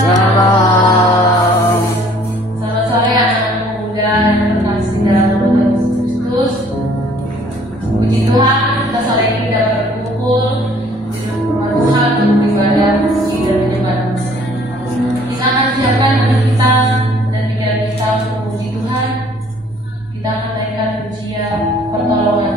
Salam. Selamat sore anak muda yang terkasih dalam nama Tuhan Yesus Kristus. Puji Tuhan, kita sore ini dapat berkumpul di rumah Tuhan untuk beribadah, puji dan menyembah. Kita akan siapkan hati kita dan pikiran kita untuk memuji Tuhan. Kita akan naikkan pujian pertolongan.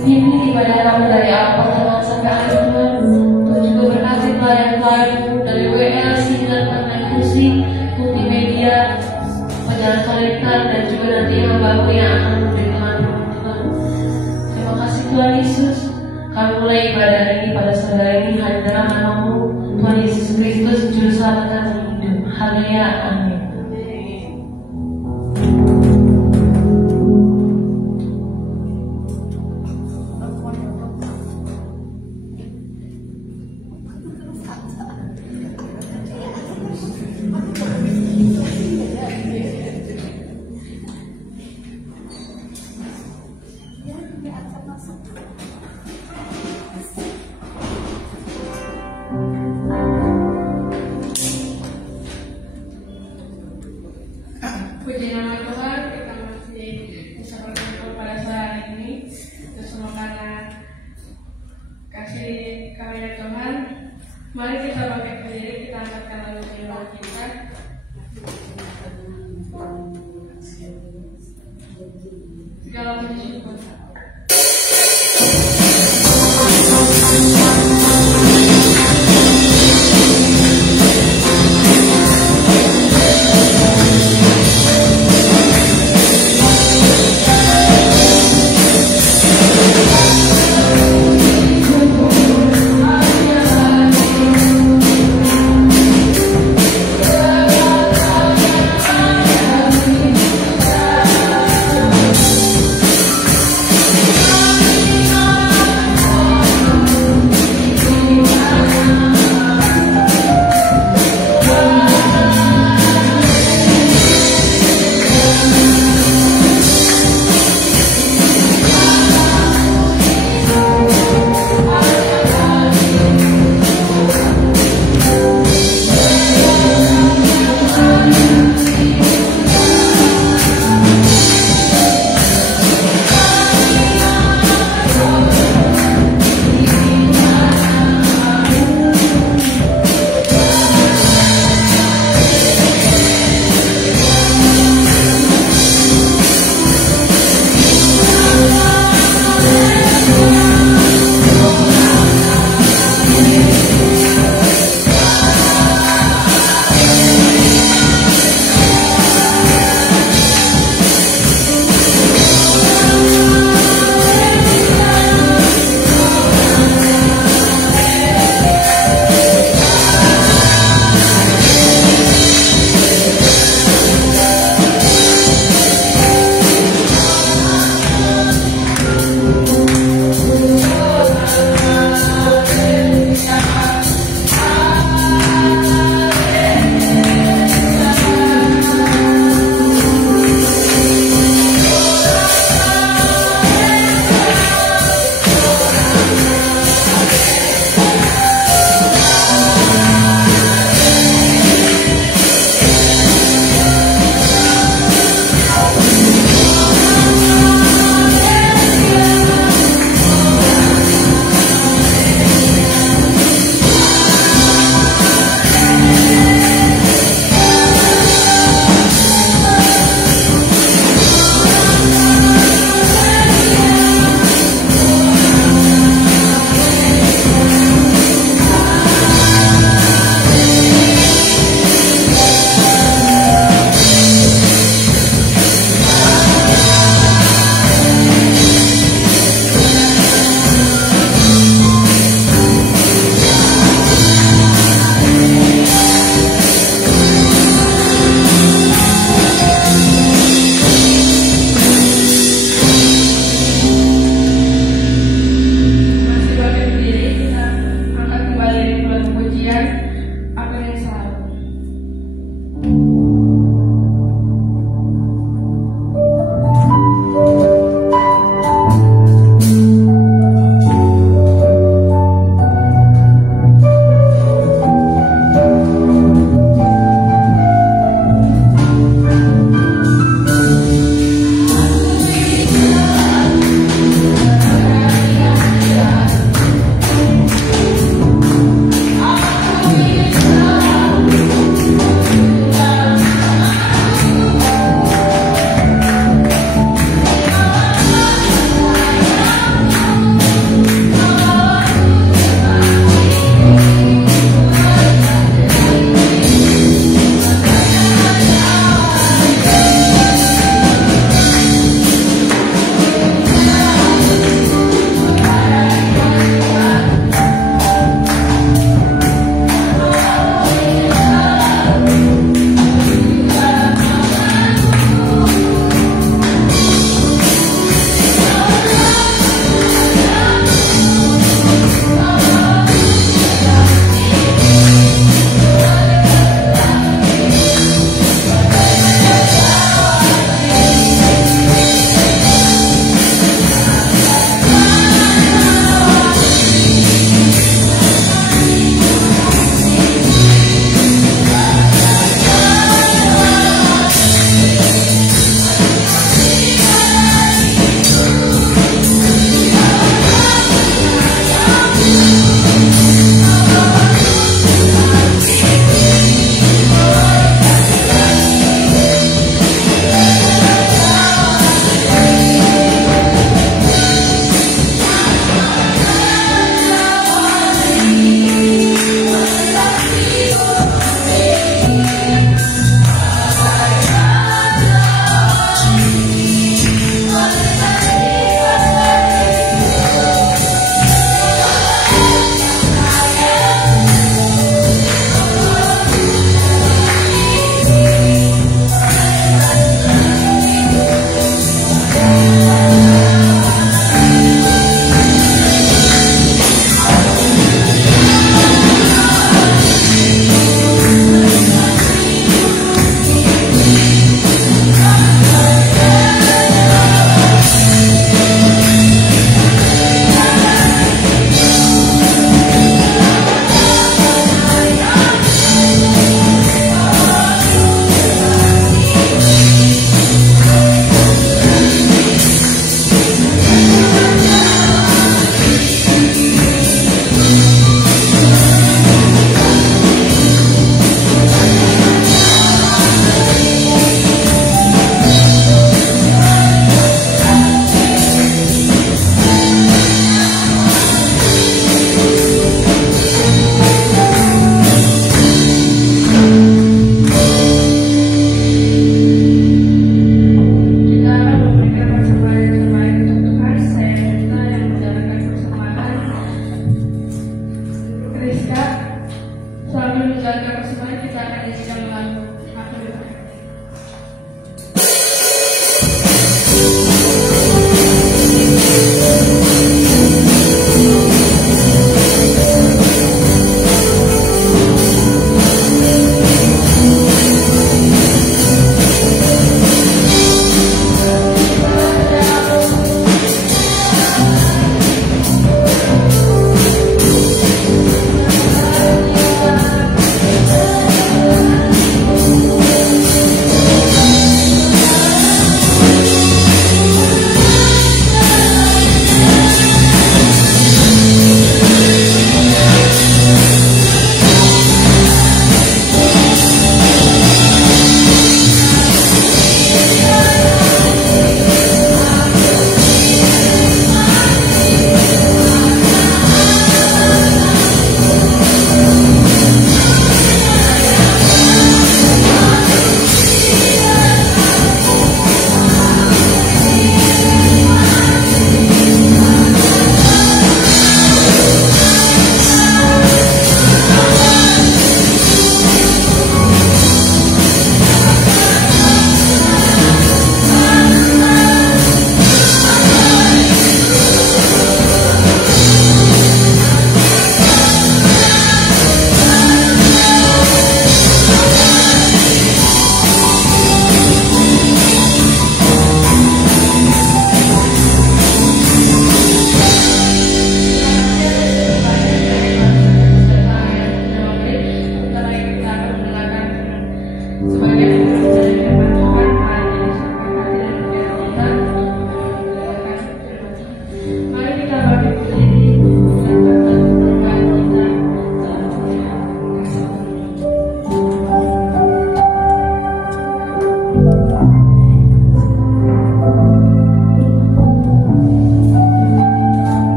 Ini ibadah kami dari awal pertemuan sampai akhir Tuhan. Tuhan juga berkati pelayan-pelayan dari WL, Sinar, dan Kursi, multimedia, penjalan kalikan, dan juga nanti yang baru yang akan memberikan Tuhan. Terima kasih Tuhan Yesus. Kami mulai ibadah ini pada saudara ini hanya dalam nama-Mu, Tuhan Yesus Kristus, Juru Selamat kami hidup. Haleluya, amin. Puji nama Tuhan, kita masih bisa berkumpul pada saat ini. Itu semua karena kasih karunia Tuhan. Mari kita bangkit berdiri, kita angkatkan lagu jiwa kita. Segala puji syukur. Haleluya.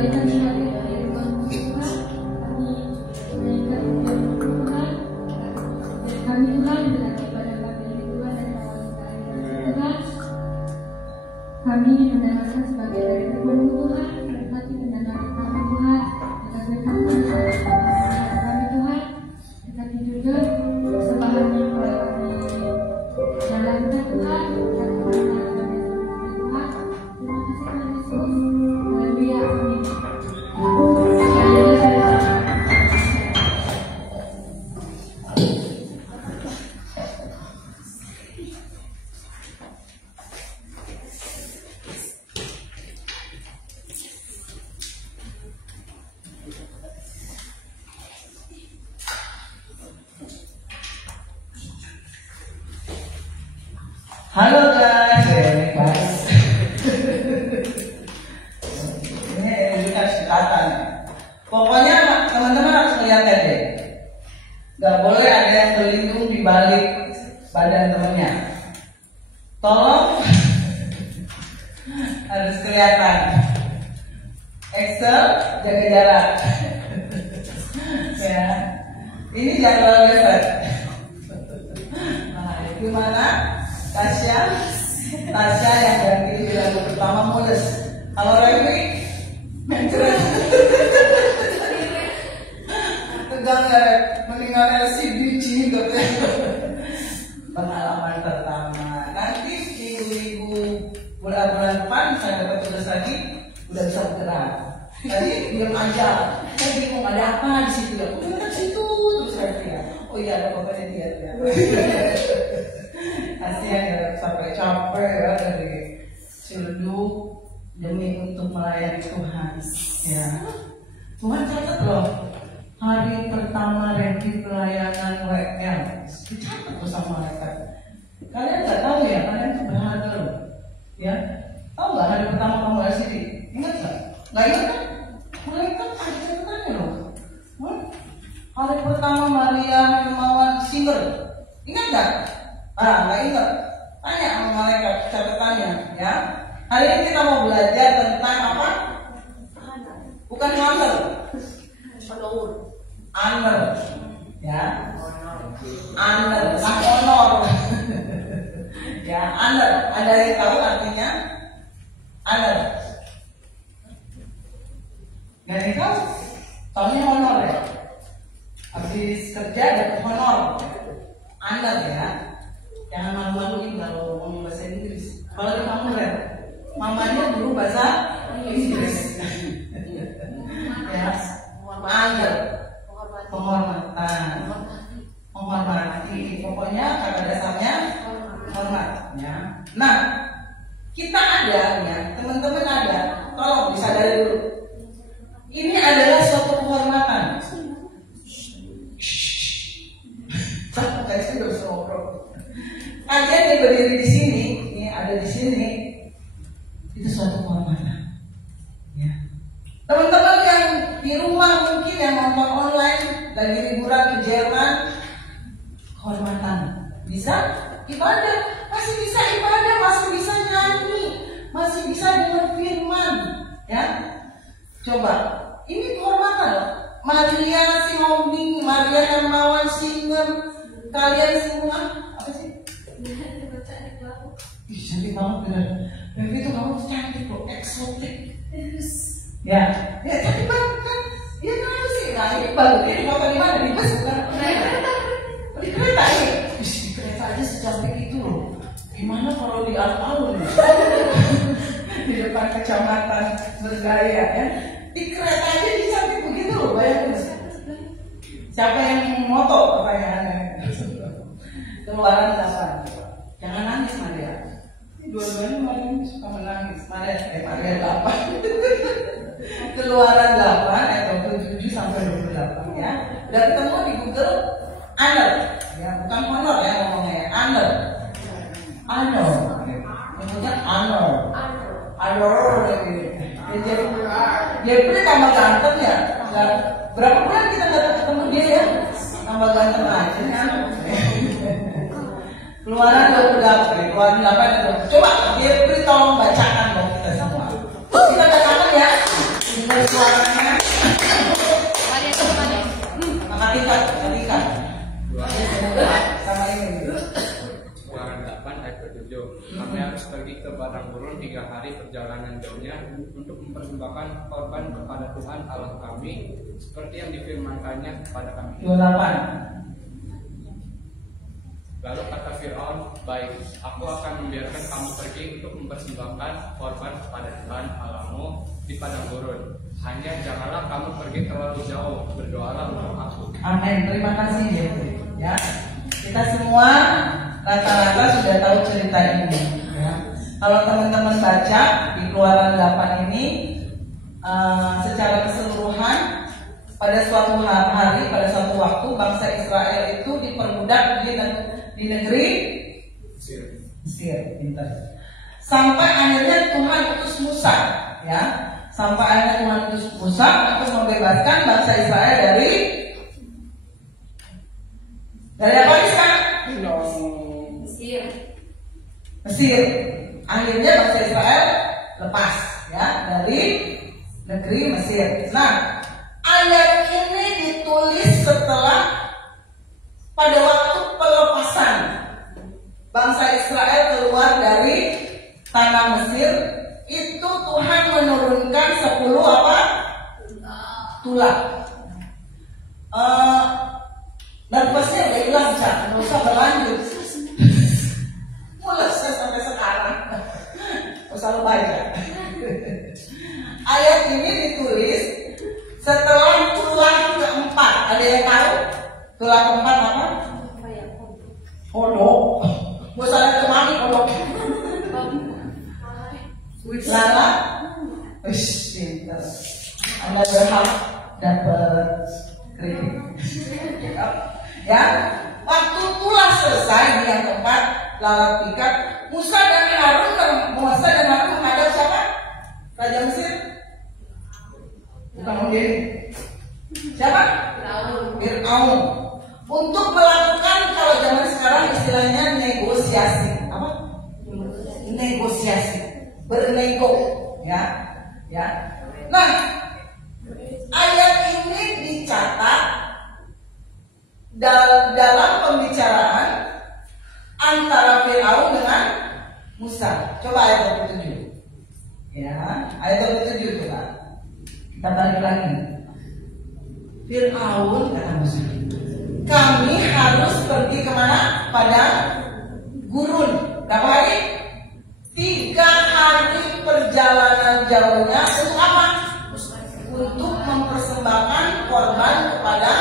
kembali kami hadir di rumah Tuhan, kami menaikkan pujian Tuhan, dan kami Tuhan dengan ibadah kami ini Tuhan dan awal Tuhan, kami mendengarkan sebagai dari firman Tuhan, berkati mendengarkan kami Tuhan, berkati kami Tuhan, berkati juga persembahan yang telah kami jalankan Tuhan, berkati Tuhan. Terima kasih Tuhan Yesus. Haleluya. Amin. Halo guys, ini edukasi kelihatan. Pokoknya teman-teman harus lihat deh, nggak boleh ada yang berlindung di balik badan temennya. Tolong harus kelihatan. Excel, jaga jarak. Ya, ini jadwal geser. Nah, gimana? Tasya yang ganti di lagu pertama mulus. Kalau Revi mencret tegang ya, meninggal LCD gitu. Pengalaman pertama. Nanti ibu-ibu bulan depan saya dapat tugas lagi, udah bisa bergerak. Tadi diam aja, saya bingung ada apa di situ ya. Udah ke situ terus saya oh iya ada bapaknya dia ya. Kasihan ya sampai capek ya dari Ciledug demi untuk melayani Tuhan. Ya, Tuhan catat loh hari pertama Revi pelayanan WL, dicatat tuh sama mereka. Kalian nggak tahu ya, kalian tuh berharga loh. Ya, tahu nggak hari pertama kamu LCD? Ingat nggak? Nggak ingat kan? Mereka ada catatannya loh. Hari pertama Maria Hermawan Singer, ingat nggak? Nggak ingat. Tanya sama malaikat catatannya, ya. Hari ini kita mau belajar tentang apa? Bukan honor, honor, ya. Honor, bukan honor. Ya, honor. Ada yang tahu artinya? Honor. Nggak ada yang tahu? Taunya honor ya. Habis kerja dapat honor, honor ya. Jangan malu-maluin kalau ngomong bahasa Inggris. Kalau di kamu Ren, mamanya guru bahasa Inggris. Ya, honor, penghormatan, menghormati. Pokoknya kata dasarnya hormat. Ya. Nah, kita ada ya, teman-teman ada. Tolong disadari dulu. Ini adalah suatu kehormatan. Saya sudah ngobrol. Kalian yang berdiri di sini, ini ada di sini, itu suatu kehormatan. Ya. Teman-teman yang di rumah mungkin yang nonton online, lagi liburan ke Jerman, kehormatan. Bisa ibadah, masih bisa ibadah, masih bisa nyanyi, masih bisa dengar firman. Ya, coba, ini kehormatan loh. Maria Sihombing, Maria Hermawan Singer, kalian semua apa sih? Ih, cantik banget bener. Revi itu kamu cantik loh, eksotik. Ya, ya cantik banget kan? Iya kan sih, nah ini baru ini foto di mana? Di bus bukan? Di kereta ini. Di kereta aja secantik itu loh. Gimana kalau di alun-alun? Di depan kecamatan Bergaya ya. Di kereta aja dicantik begitu loh, bayangin. Siapa yang moto pertanyaannya? Keluaran 8. Jangan nangis Maria. Dua-duanya Maria suka menangis. Maria 8. Keluaran 8 ayat 27 sampai 28 ya. Udah ketemu di Google? Honor. Ya, bukan honor ya ngomongnya ya. Honor. Honor. Maksudnya honor. Honor gitu. Jeffrey tambah ganteng ya. Berapa bulan kita nggak ketemu dia ya? Tambah ganteng aja kan. Keluaran 28, Keluaran 8. Coba Jeffrey tolong bacakan dong kita semua. Kita bacakan ya. harus pergi ke padang gurun 3 hari perjalanan jauhnya untuk mempersembahkan korban kepada Tuhan Allah kami seperti yang difirmankannya kepada kami. 28. Lalu kata Fir'aun, baik, aku akan membiarkan kamu pergi untuk mempersembahkan korban kepada Tuhan Allahmu di padang gurun. Hanya janganlah kamu pergi terlalu jauh, berdoalah untuk aku. Amin. Terima kasih ya. Kita semua rata-rata sudah tahu cerita ini. Ya. Kalau teman-teman baca di Keluaran 8 ini, secara keseluruhan pada suatu hari, pada suatu waktu bangsa Israel itu diperbudak di negeri Mesir, pintar. Sampai akhirnya Tuhan utus Musa, ya. Sampai akhirnya Tuhan utus Musa untuk membebaskan bangsa Israel dari apa sekarang? Mesir. Akhirnya bangsa Israel lepas, ya, dari negeri Mesir. Nah, ayat ini ditulis setelah pada waktu pelepasan bangsa Israel keluar dari tanah Mesir, itu Tuhan menurunkan 10 apa? Tulah. Nervousnya udah hilang, nggak usah berlanjut. Mulai sampai sekarang, nggak usah lu baca. Ayat ini ditulis setelah tulah keempat. Ada yang tahu? Tulah keempat apa? Kodok. Gue salah kemana kodok? Lala. Pintar. Anda berhak dapat kritik. Ya, waktu tulah selesai di yang keempat, lalat pikat, Musa dan Harun menghadap siapa? Raja Mesir? Bukan mungkin. Siapa? Fir'aun. Untuk melakukan, kalau zaman sekarang istilahnya negosiasi. Apa? Negosiasi. Bernego, ya. Nah, ayat ini dicatat dalam pembicaraan antara Fir'aun dengan Musa. Coba ayat 27. Ya, ayat 27 coba. Kita balik lagi. Fir'aun kata Musa, kami harus pergi kemana? Pada gurun. Berapa hari? 3 hari perjalanan jauhnya. Untuk apa? Untuk mempersembahkan korban kepada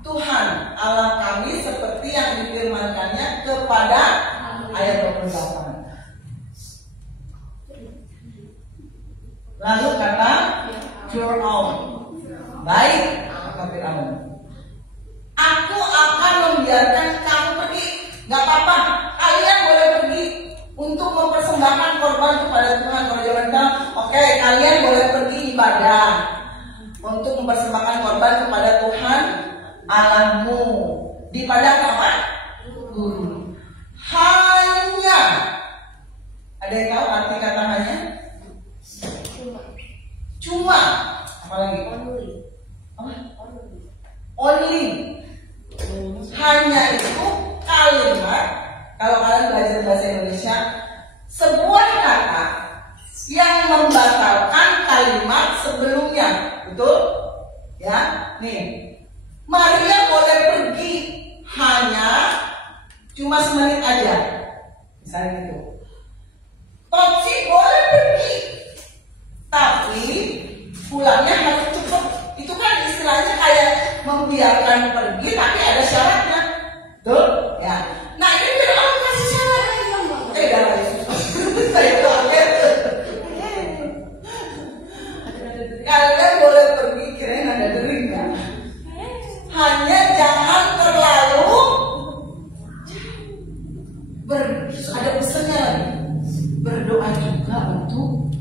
Tuhan Allah kami seperti yang difirmankannya kepada ayat 28. Lalu kata Fir'aun, baik, kata Fir'aun, aku akan membiarkan kamu pergi. Gak apa-apa, kalian boleh pergi untuk mempersembahkan korban kepada Tuhan. Kalau zaman sekarang, oke, kalian boleh pergi ibadah untuk mempersembahkan korban kepada Tuhan Allahmu di padang apa? Gurun. Hanya, ada yang tahu arti kata hanya? Cuma. Apalagi? Only. Hanya itu kalimat. Kalau kalian belajar bahasa Indonesia, sebuah kata yang membatalkan kalimat sebelumnya, betul? Ya, nih. Maria boleh pergi hanya cuma semenit aja, misalnya gitu. Topsi boleh pergi, tapi pulangnya harus cepat. Itu kan istilahnya kayak membiarkan pergi, tapi ada syaratnya, tuh ya. Nah ini Fir'aun kasih syarat. Saya kaget. Kalian boleh pergi, kirain ada deringnya. Hanya jangan terlalu ada pesannya lagi. Berdoa juga untuk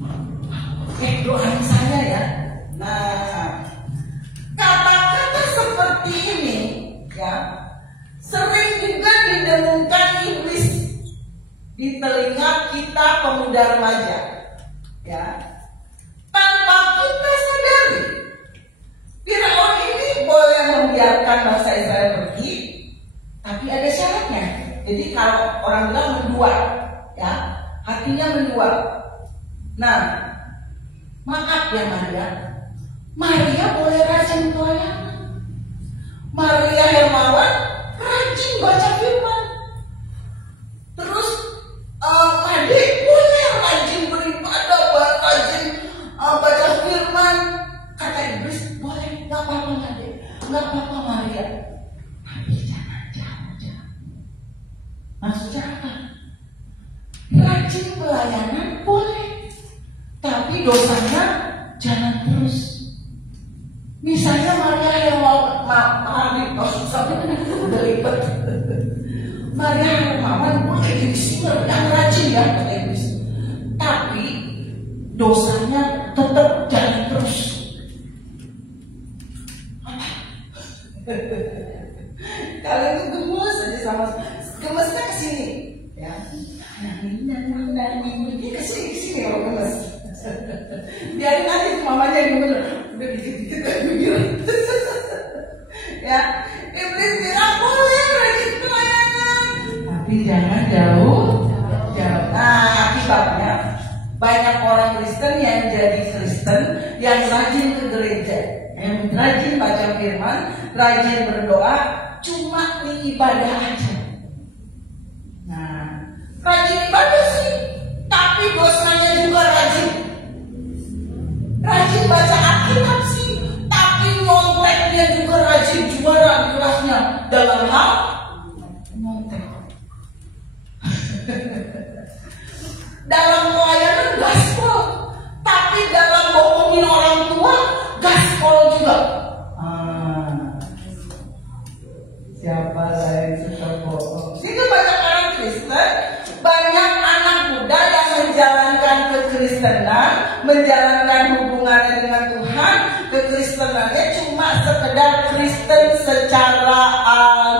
doain saya ya. Nah, kata-kata seperti ini ya sering juga didengungkan iblis di telinga kita pemuda remaja ya. Tanpa kita sadari, Fir'aun ini boleh membiarkan bangsa Israel pergi, tapi ada syaratnya. Jadi kalau orang bilang berdua, ya, hatinya mendua. Nah, maaf ya Maria boleh rajin pelayanan. Maria Hermawan rajin baca firman. Terus Made boleh rajin beribadah, rajin baca firman. Kata Iblis, boleh, nggak apa-apa Made, nggak apa-apa Maria. Tapi jangan jauh-jauh. Maksudnya apa? Rajin pelayanan boleh, tapi dosanya jangan terus. Misalnya Maria Hermawan, Maria Hermawan boleh jadi single yang rajin ya, kata Iblis. Tapi dosanya tetap jangan terus. Kalian itu gemes aja sama, gemesnya kesini, ya. Ini kesini kalau gemes. Biarin aja itu mamanya yang bener. Udah dikit-dikit kayak begini. Ya, Iblis bilang boleh rajin pelayanan, tapi jangan jauh. Nah, akibatnya banyak orang Kristen yang jadi Kristen, yang rajin ke gereja, yang rajin baca firman, rajin berdoa, cuma di ibadah aja. Nah, rajin ibadah sih, tapi dosanya juga rajin. Rajin baca Alkitab sih, tapi nyonteknya juga rajin, juara di kelasnya dalam hal nyontek. Dalam pelayanan gaspol, tapi dalam bohongin orang tua gaspol juga. Siapa yang suka bohong? Itu banyak orang Kristen, banyak anak muda yang menjalankan kekristenan, menjalankan hubungannya dengan Tuhan. Kekristenannya cuma sekedar Kristen secara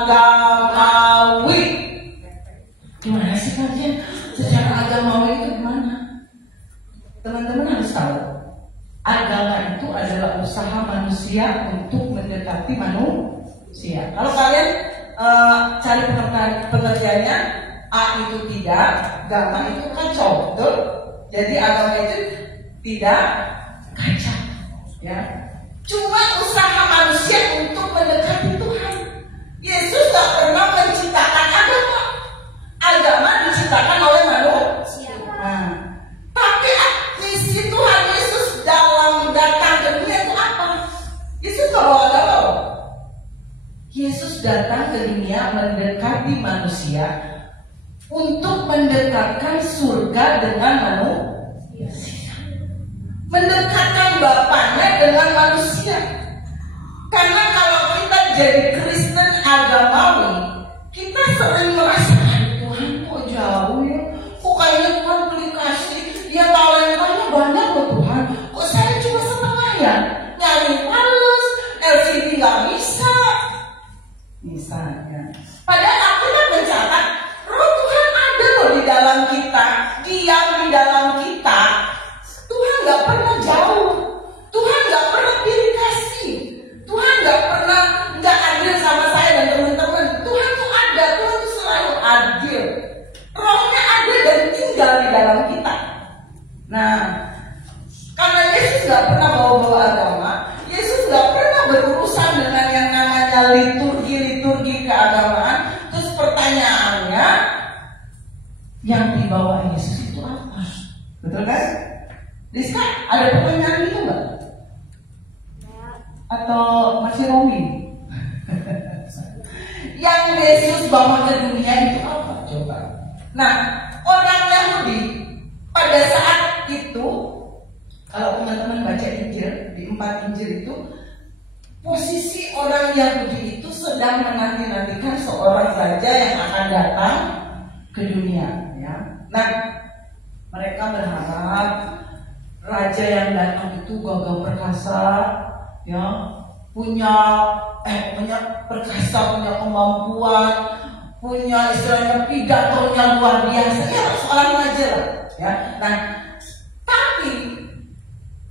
agamawi. Gimana sih kalian? Secara agamawi itu gimana? Teman-teman harus tahu, agama itu adalah usaha manusia untuk mendekati manusia. Kalau kalian cari pengertiannya, A itu tidak, agama itu kacau, betul? Jadi agama itu tidak kacau, ya. Cuma usaha manusia untuk mendekati Tuhan. Yesus tak pernah menciptakan agama. Agama diciptakan oleh manusia. Nah, tapi misi Tuhan Yesus dalam datang ke dunia itu apa? Yesus tak bawa agama. Yesus datang ke dunia mendekati manusia untuk mendekatkan surga dengan manusia, mendekatkan Bapaknya dengan manusia. Karena kalau kita jadi Kristen agamawi, kita sering merasa Tuhan kok jauh ya, kok kayaknya Tuhan beli kasih, ya talentanya banyak kok Tuhan, kok saya cuma setengah ya, nyari males, LCD nggak bisa, misalnya. Padahal aku kan mencatat, Roh Tuhan ada loh di dalam kita, diam di dalam kita. Tuhan nggak pernah jauh, Tuhan nggak pernah pilih kasih, Tuhan nggak adil sama saya dan teman-teman. Tuhan tuh ada, Tuhan tuh selalu adil. Rohnya ada dan tinggal di dalam kita. Nah, karena Yesus nggak pernah bawa-bawa agama, Yesus nggak pernah berurusan dengan yang namanya liturgi keagamaan. Terus pertanyaannya, yang dibawa Yesus itu apa? Betul kan? Rizka, ada pertanyaan itu nggak? Atau masih roaming? Yang Yesus bawa ke dunia itu apa? Coba. Nah, orang Yahudi pada saat itu, kalau teman-teman baca Injil, di 4 Injil itu, posisi orang Yahudi itu sedang menanti-nantikan seorang raja yang akan datang ke dunia. Ya. Nah, mereka berharap raja yang datang itu gagah perkasa, ya, punya perkasa, punya kemampuan, punya istilahnya pidatonya luar biasa, ya seorang raja lah, ya. Nah, tapi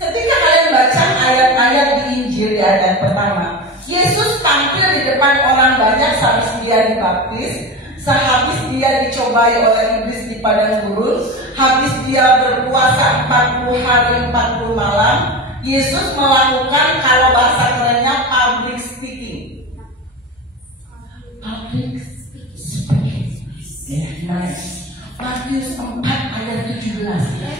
ketika kalian baca ayat-ayat di Injil di ayat pertama, Yesus tampil di depan orang banyak sehabis dia dibaptis, Sehabis dia dicobai oleh iblis di padang gurun, habis dia berpuasa 40 hari 40 malam, Yesus melakukan, kalau bahasa kerennya, public speaking. Public speaking. Nice. Matius 4 ayat 17.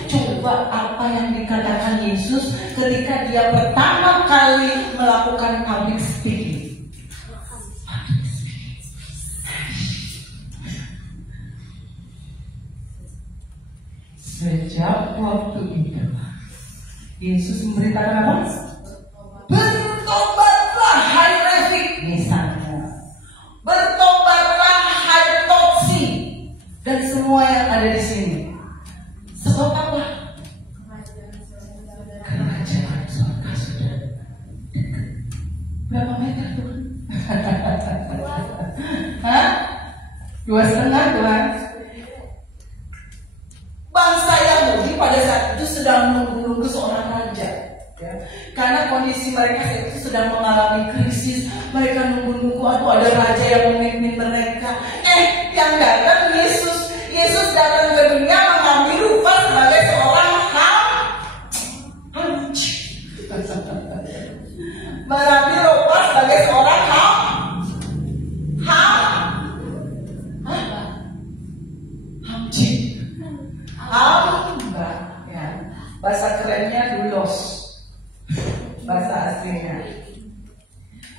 Coba apa yang dikatakan Yesus ketika dia pertama kali melakukan public speaking. Sejak waktu itu Yesus memberitakan apa? Bertobatlah hai Revik, misalnya. Bertobatlah hai Toksi, dan semua yang ada di sini. Sebab apa? Kerajaan surga sudah dekat. Berapa meter tuh? Hah? 2,5 Tuhan. Bangsa Yahudi pada saat itu sedang menunggu seorang raja, ya. Karena kondisi mereka saat itu sedang mengalami krisis. Mereka nunggu-nunggu, aduh ada raja yang memimpin mereka. Yang datang Yesus. Yesus datang ke dunia mengambil rupa sebagai seorang mengambil rupa sebagai seorang hamba, ya. Bahasa kerennya dulos, bahasa aslinya.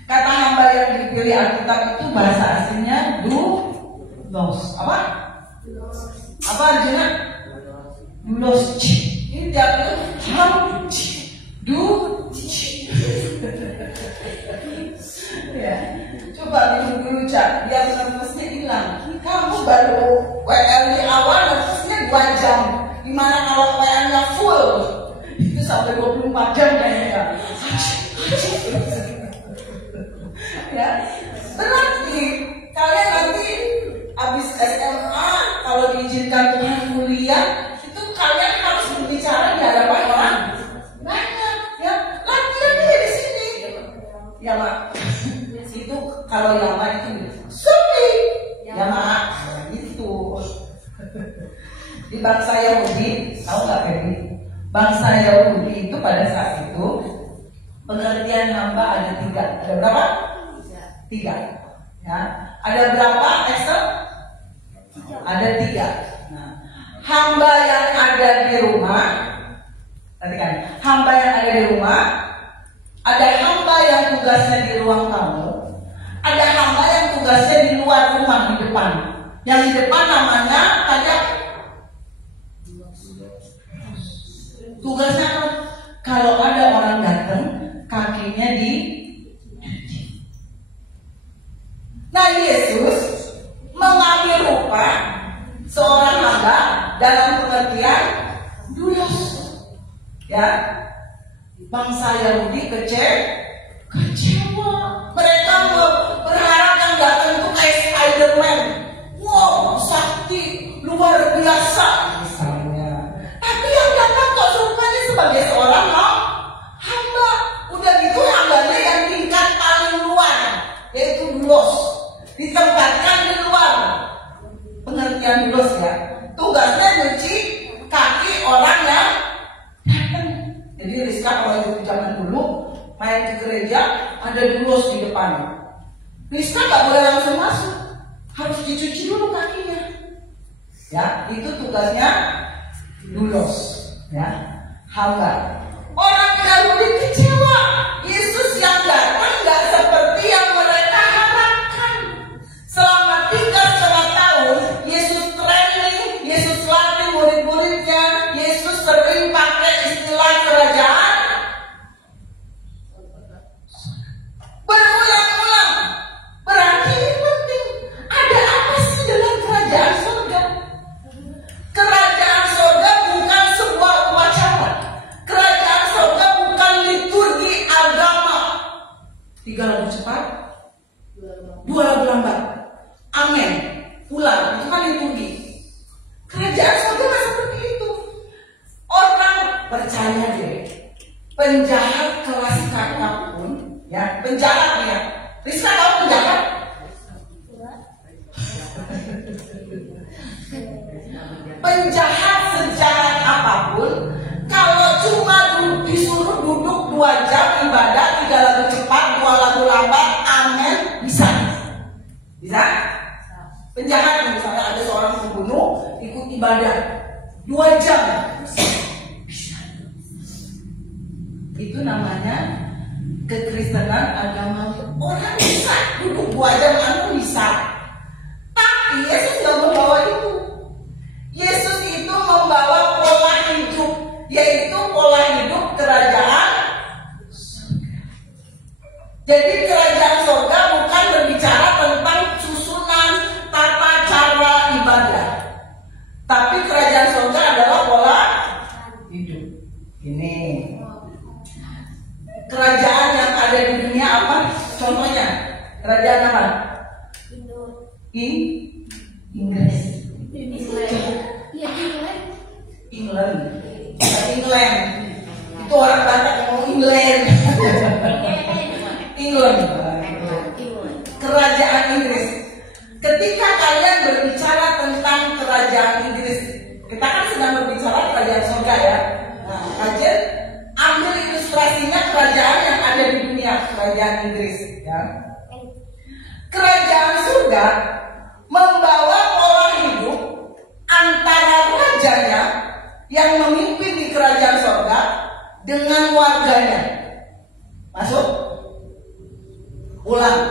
Kata hamba yang dipilih Alkitab itu bahasa aslinya dulos. Apa artinya? Dulos. Ini dia ya. Coba minum dulu Cak, biar nafasnya hilang. Kamu baru WL di awal nafasnya 2 jam. Gimana kalau WL-nya full? Itu sampai 24 jam kayaknya. Ya, berarti kalian nanti habis SMA, kalau diizinkan Tuhan kuliah, itu kalian harus berbicara di hadapan orang banyak, ya. Latihan dia di sini. Ya Mak, itu kalau Yama itu sepi. Yama itu di bangsa Yahudi, tahu nggak Ferdi? Bangsa Yahudi itu pada saat itu pengertian hamba ada 3. Ada berapa? 3. Ya. Ada berapa, Esther? Ada 3. Nah, hamba yang ada di rumah, perhatikan, hamba yang ada di rumah, ada hamba yang tugasnya di ruang tamu, ada hamba yang tugasnya di luar rumah, di depan. Yang di depan namanya ada tugasnya apa? Kalau ada orang datang, kakinya dicuci. Nah, Yesus mengambil rupa seorang hamba dalam pengertian dulos, ya. Bangsa Yahudi kecewa. Mereka berharap yang datang itu kayak Spiderman. Wow, sakti luar biasa misalnya. Tapi yang datang kok rupanya sebagai seorang hamba. Udah gitu hambanya yang tingkat paling luar, yaitu dulos, ditempatkan di luar. Pengertian dulos, ya. Tugasnya nyuci kaki orang yang datang. Jadi Rizka kalau itu zaman dulu main ke gereja ada dulos di depan. Rizka nggak boleh langsung masuk, harus dicuci dulu kakinya. Ya, itu tugasnya dulos, ya, hamba. Orang Yahudi kecewa. Yesus yang datang nggak seperti yang mereka harapkan. Selama 3,5 tahun, Yesus training, Yesus latih murid-muridnya, Yesus sering pakai istilah kerajaan. Berulang-ulang. Berarti ini penting. Ada apa sih dalam kerajaan surga? Kerajaan surga bukan sebuah upacara. Kerajaan surga bukan liturgi agama. 3 lagu cepat, 2 lagu lambat. Amin. Ulang, itu kan liturgi. Kerajaan surga nggak seperti itu. Orang percaya deh, penjahat kelas kakak pun, ya, penjahat ya. Rizka tahu penjahat? penjahat sejahat apapun, kalau cuma disuruh duduk 2 jam ibadah, 3 lagu cepat, 2 lagu lambat, amen, bisa. Bisa? Penjahat misalnya ada seorang pembunuh ikut ibadah 2 jam, bisa. Itu namanya kekristenan agama. Orang bisa duduk 2 jam, anu bisa. Tapi Yesus nggak membawa itu. Yesus itu membawa pola hidup, yaitu pola hidup kerajaan surga. Jadi kerajaan surga bukan berbicara tentang susunan tata cara ibadah, tapi kerajaan surga adalah pola hidup. Ini kerajaan yang ada di dunia apa? Contohnya kerajaan apa? Inggris. England. Itu orang Batak yang mau England. England. Kerajaan Inggris. Ketika kalian berbicara tentang kerajaan Inggris, kita kan sedang berbicara kerajaan surga ya. Nah, kajian ambil ilustrasinya kerajaan yang ada di dunia, kerajaan Inggris ya. Kerajaan surga membawa pola hidup antara rajanya yang memimpin di kerajaan surga dengan warganya. Masuk? Ulang.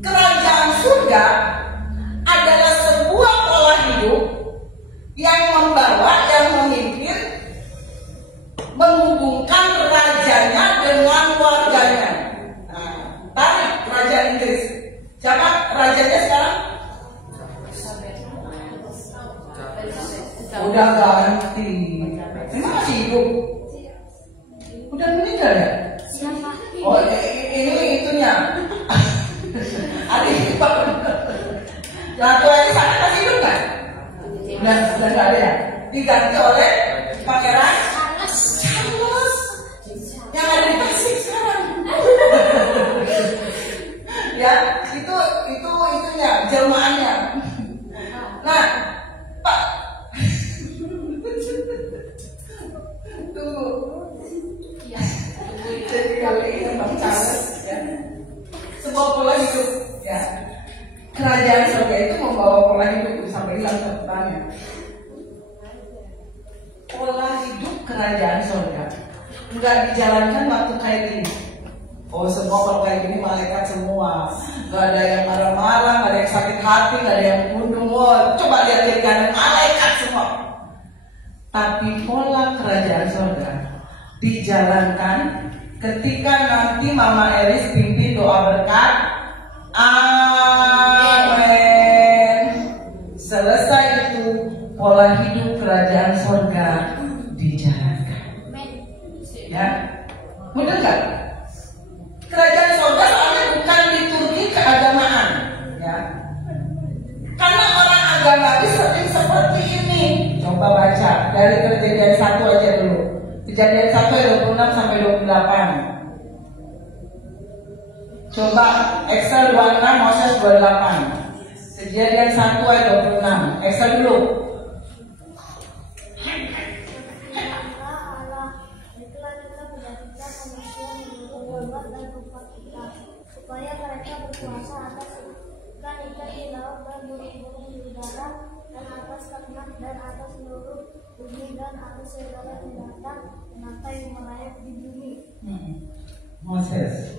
Kerajaan surga adalah sebuah pola hidup yang membawa, yang memimpin, menghubungkan rajanya dengan warganya. Nah, tarik kerajaan Inggris. Siapa rajanya sekarang? Udah ganti. Memang masih hidup? Udah meninggal ya? Oh, ini itunya. Adik Pak. Ratu Elizabeth masih hidup kan? Udah nggak ada ya? Diganti oleh Pangeran Charles yang ada di Tasik sekarang. Ya, itunya jelmaannya. Nah, Pak, tunggu. Jadi kali ini Bang Charles ya, sebuah pola hidup ya. Kerajaan surga itu membawa pola hidup sampai hilang sebutannya. Pola hidup kerajaan surga nggak dijalankan waktu kayak gini. Oh, semua kalau kayak gini malaikat semua. Gak ada yang marah-marah, gak ada yang sakit hati, gak ada yang bunuh. Oh, coba lihat jadi gak ada malaikat semua. Tapi pola kerajaan surga dijalankan ketika nanti Mama Eris pimpin doa berkat. Amin. Selesai itu pola hidup kerajaan surga dijalankan. Ya, mudah nggak? Kerajaan surga soalnya bukan liturgi keagamaan, ya. Karena orang agamawi sering seperti ini. Coba baca dari Kejadian 1 aja dulu. Kejadian 1 ayat 26 sampai 28. Coba Excel 26, Moses 28. Kejadian 1 ayat 26. Excel dulu. Supaya mereka berkuasa atas ikan-ikan di laut dan burung-burung di udara dan atas ternak dan atas seluruh bumi dan atas segala binatang yang merayap di bumi. Moses.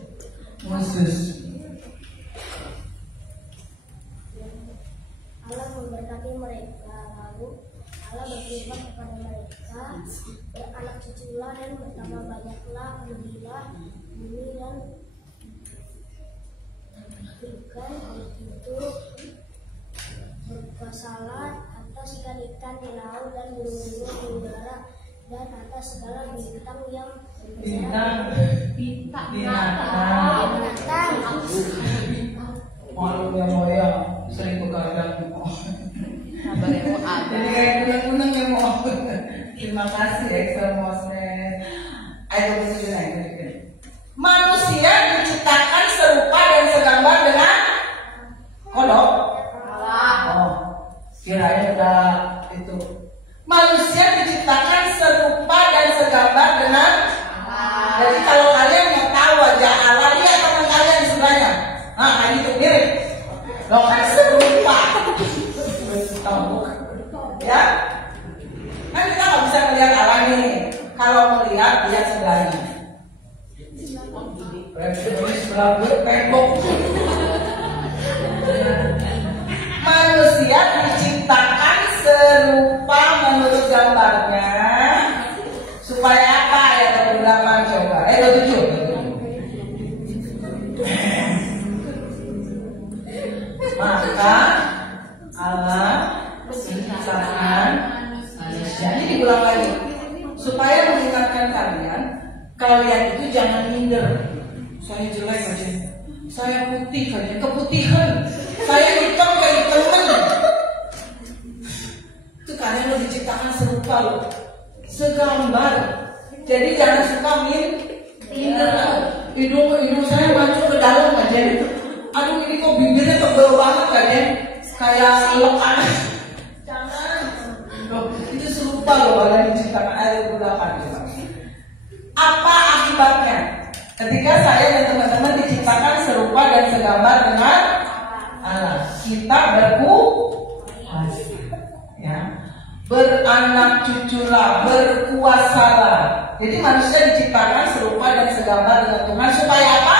Allah memberkati mereka, lalu Allah berfirman kepada mereka, beranak cuculah dan bertambah banyaklah, penuhilah bumi dan ikan itu berkuasalah atas ikan-ikan di laut dan burung-burung di udara dan atas segala bintang yang Binatang. Malunya moya sering begadang. Jadi kayak kunang-kunang yang mau. Terima kasih Excel Moses. Ayo bersih. Manusia diciptakan serupa dan segambar dengan kodok. Oh, kirain udah itu Manusia diciptakan serupa dan segambar dengan Allah. Jadi kalau kalian mau tahu wajah Allah, lihat teman kalian di sebelahnya. Nah, kayak gitu mirip. Loh kan serupa. Ya, kan kita nggak bisa melihat Allah nih. Kalau melihat, lihat sebelahnya. Sebelah gue tembok. Manusia diciptakan serupa menurut gambarnya. Supaya apa? Ayat 28 coba. 27. Maka Allah menciptakan manusia. Ini diulang lagi supaya mengingatkan kalian itu jangan minder. Saya jelek aja, saya putih aja, keputihan, saya hitam kayak hitaman. Itu kalian lo diciptakan serupa lo, segambar. Jadi jangan suka minder. Hidung saya masuk ke dalam aja. Aduh ini kok bibirnya tebal banget aja, kayak lekan. Jangan. Itu serupa loh kalian diciptakan. Ayat 28. Apa akibatnya? Ketika saya dan teman-teman diciptakan serupa dan segambar dengan Allah, kita berkuasa, ya, beranak cuculah, berkuasalah. Jadi manusia diciptakan serupa dan segambar dengan Tuhan supaya apa?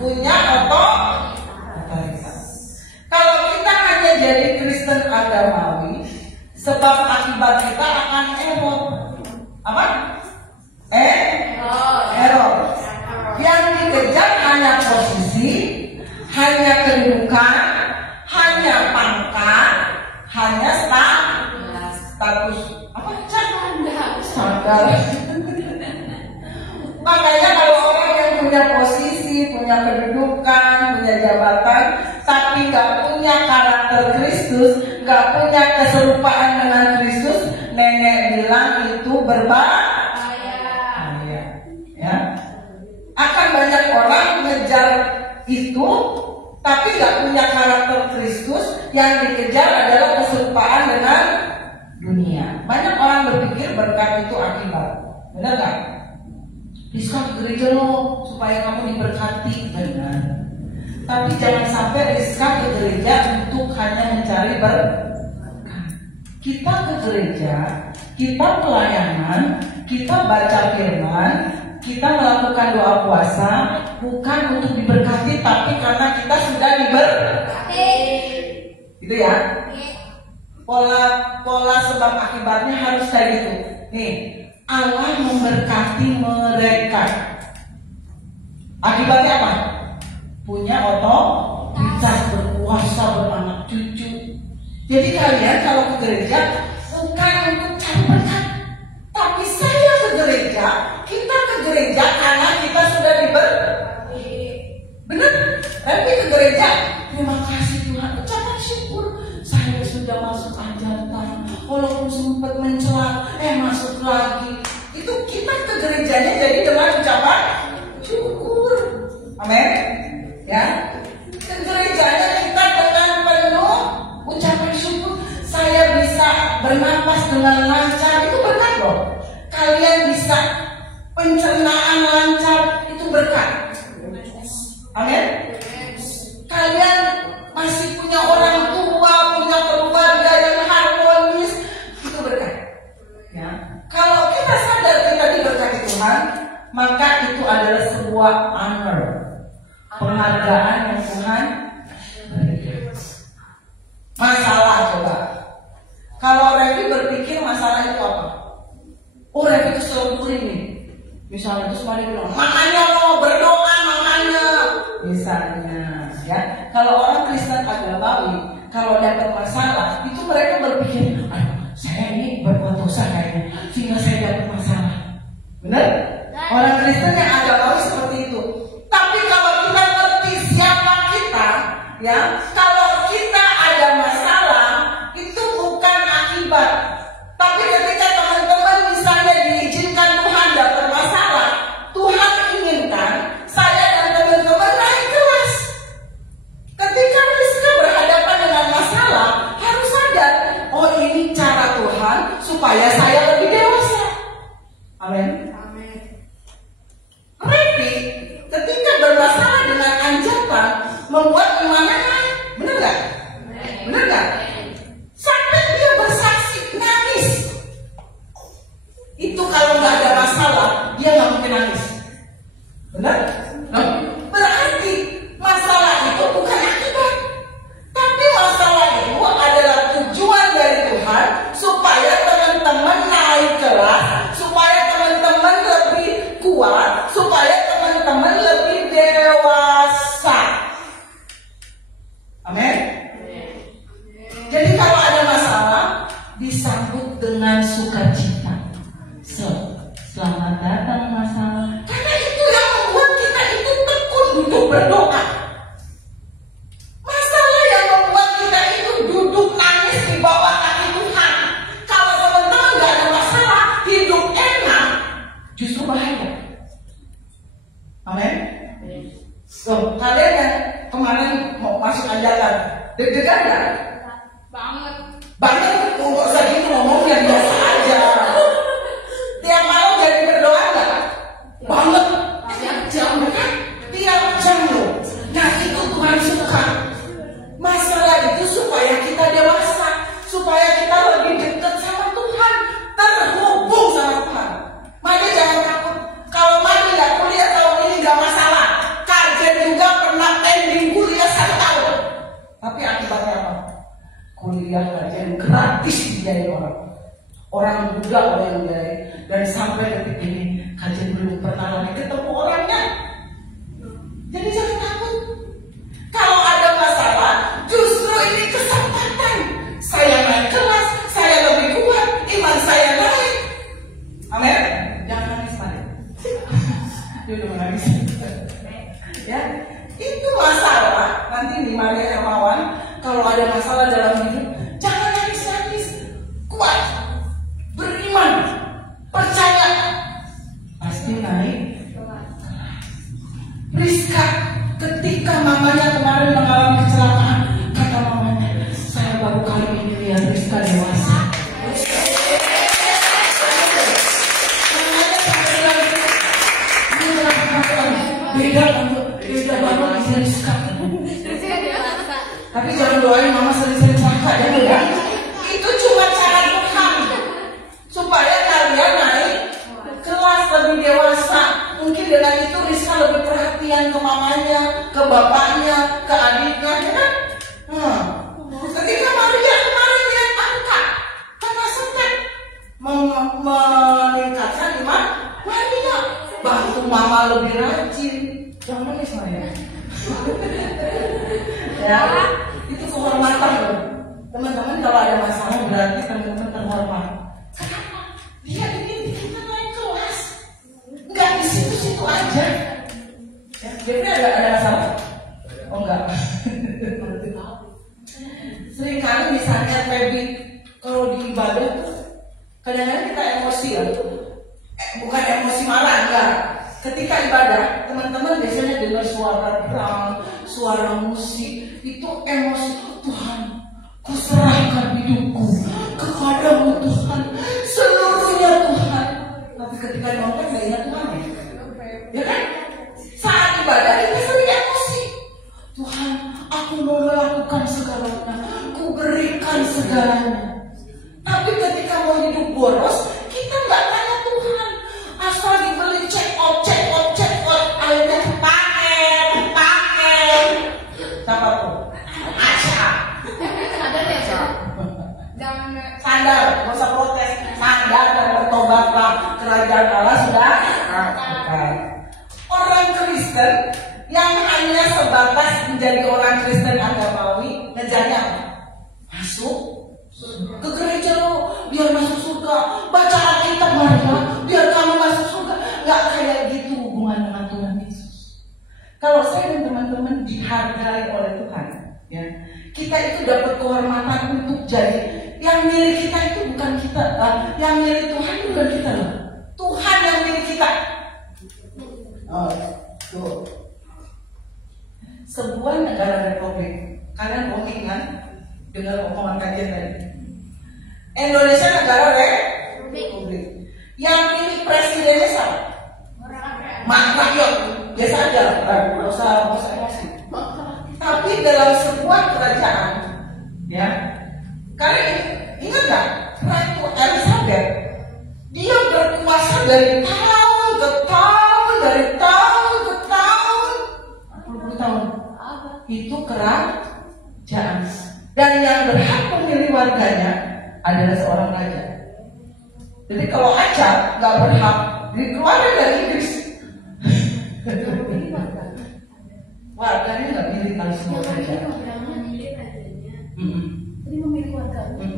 Punya otoritas. Kalau kita hanya jadi Kristen agamawi, sebab akibat kita akan error. Apa? Error. Yang dikejar hanya posisi, hanya kedudukan, hanya pangkat, hanya status. Apa? Standar. Makanya kalau orang yang punya posisi, punya kedudukan, punya jabatan, tapi nggak punya karakter Kristus, nggak punya keserupaan dengan Kristus, nenek bilang itu berbahaya. Ya. Akan banyak orang mengejar itu, tapi nggak punya karakter Kristus. Yang dikejar adalah keserupaan dengan dunia. Banyak orang berpikir berkat itu akibat. Benar nggak? Rizka ke gereja lo supaya kamu diberkati, benar. Tapi jangan sampai Rizka ke gereja untuk hanya mencari berkat. Kita ke gereja, kita pelayanan, kita baca firman, kita melakukan doa puasa bukan untuk diberkati, tapi karena kita sudah diberkati. Gitu ya. Pola sebab akibatnya harus kayak gitu. Nih, Allah memberkati mereka. Akibatnya apa? Punya otoritas, berkuasa, beranak cucu. Jadi kalian kalau ke gereja bukan untuk cari berkat, tapi saya ke gereja, kita ke gereja karena kita sudah diberkati. Benar? Tapi ke gereja, terima kasih Tuhan, ucapan syukur. Saya sudah masuk anjatan, walaupun sempat mencela, masuk lagi. Itu kita ke gerejanya jadi dengan ucapan syukur. Amin. Ya. Ke gerejanya kita dengan penuh ucapan syukur. Saya bisa bernapas dengan lancar, itu berkat loh. Kalian bisa pencernaan lancar, itu berkat. Amin. Kalian masih punya orang tua, punya keluarga yang harmonis, itu berkat. Ya. Kalau kita sadar kita diberkati Tuhan, maka itu adalah sebuah honor, penghargaan yang Tuhan berikan. Masalah coba. Kalau Revi berpikir masalah itu apa? Oh, Revi kesel nih. Misalnya terus dia bilang, makanya lo berdoa, makanya. Misalnya, ya. Kalau orang Kristen agamawi, kalau dapat masalah, itu mereka berpikir, saya ini berbuat dosa kayaknya, sehingga saya dapat masalah. Benar? Orang Kristen yang agamawi seperti itu. Tapi kalau kita ngerti siapa kita, ya, kalau kita ada masalah, itu bukan akibat. Tapi ketika teman-teman misalnya diizinkan Tuhan dapat masalah, Tuhan inginkan saya dan teman-teman naik kelas. Ketika kita berhadapan dengan masalah, harus sadar, oh ini cara Tuhan supaya itu kalau nggak ada masalah dia nggak mungkin nangis. Benar? Nah, berarti masalah itu bukan akibat, tapi masalah itu adalah tujuan dari Tuhan supaya teman-teman naik kelas, supaya teman-teman lebih kuat, supaya teman-teman lebih dewasa. Amin. Jadi kalau ada masalah disambut dengan sukacita. Selamat datang masalah. Karena itu yang membuat kita itu tekun untuk berdoa. Masalah yang membuat kita itu duduk nangis di bawah kaki Tuhan. Kalau teman-teman nggak ada masalah, hidup enak, justru bahaya. Amin. So, kalian yang kemarin mau masuk ajaran, deg-degan ya? Banget, nggak usah gitu ngomongnya, biasa aja. Tiap malam jadi berdoa nggak? Banget. Tiap jam kan? Tiap jam loh. Nah itu Tuhan suka. Masalah itu supaya kita dewasa, supaya kita lebih dekat sama Tuhan, terhubung sama Tuhan. Makanya jangan takut. Kalau Mami nggak kuliah tahun ini nggak masalah. Kajian juga pernah pending kuliah 1 tahun. Tapi akibatnya apa? Kuliah kajian gratis dibiayai orang muda, orang yang biayai. Dan sampai detik ini kajian belum pernah lagi ketemu orangnya. Jadi jangan takut. Kalau ada masalah, justru ini kesempatan. Saya naik kelas, saya lebih kuat, iman saya naik. Amin. Jangan nangis, Mari. Dia udah menangis. Ya, itu masalah. Nanti di Maria Hermawan, kalau ada masalah dalam hidup, jangan nangis-nangis. Kuat, beriman, percaya, pasti naik. Rizka, ketika mamanya kemarin mengalami kecelakaan, kata mamanya, saya baru kali ini lihat Rizka dewasa. Beda banget sama Rizka. Tapi jangan doain mama sering-sering celaka ya. Itu cuma cara Tuhan supaya kalian naik kelas lebih dewasa. Mungkin dengan itu Rizka lebih perhatian ke mamanya, ke bapaknya, ke adiknya, ya kan? Ketika Maria kemarin lihat angka karena setek meningkatkan iman Maria, bantu mama lebih rajin. Jangan nangis Maria. Ya, itu kehormatan loh. Teman-teman kalau ada masalah berarti teman-teman terhormat. Kenapa? Dia ingin kita naik kelas. Enggak di situ-situ aja. Ya, jadi ada masalah? Oh enggak. Seringkali misalnya Feby kalau di ibadah tuh kadang-kadang kita emosi ya. Bukan emosi marah, enggak. Ketika ibadah, teman-teman biasanya dengar suara drum, suara musik, itu emosi Tuhan. Kuserahkan hidupku kepadamu Tuhan, seluruhnya Tuhan. Tapi ketika nonton nggak ingat Tuhan ya kan? Saat ibadah kita sering emosi. Tuhan, aku mau melakukan segalanya, ku berikan segalanya. Tapi ketika mau hidup boros, kita nggak tanya Tuhan. Asal dibeli check out, akhirnya pakai. Siapa tuh? Sadar, gak usah protes. Sadar dan bertobatlah, kerajaan Allah sudah dekat. Orang Kristen yang hanya sebatas menjadi orang Kristen agamawi, ngejarnya apa? Masuk ke gereja lo, biar masuk surga. Baca Alkitab Maria, biar kamu masuk surga. Gak kayak gitu hubungan dengan Tuhan Yesus. Kalau saya dan teman-teman dihargai oleh Tuhan, ya, kita itu dapat kehormatan untuk jadi. Yang milik kita itu bukan kita, yang milik Tuhan itu bukan kita loh. Tuhan yang milik kita. Oh, tuh. Sebuah negara republik. Kalian bohong kan? Dengar omongan kajian tadi. Indonesia negara republik. Yang pilih presidennya siapa? Rakyat. Biasa aja, nggak usah emosi. Tapi dalam sebuah kerajaan, ya. Kalian ingat nggak? Ratu Elizabeth, dia dari tahun ke tahun, dari tahun ke tahun, 40 tahun. Itu kerajaan. Dan yang berhak memilih warganya adalah seorang raja. Jadi kalau Acap nggak berhak dikeluarin dari Inggris, warganya nggak milih kalau semua raja. Jadi memilih warganya.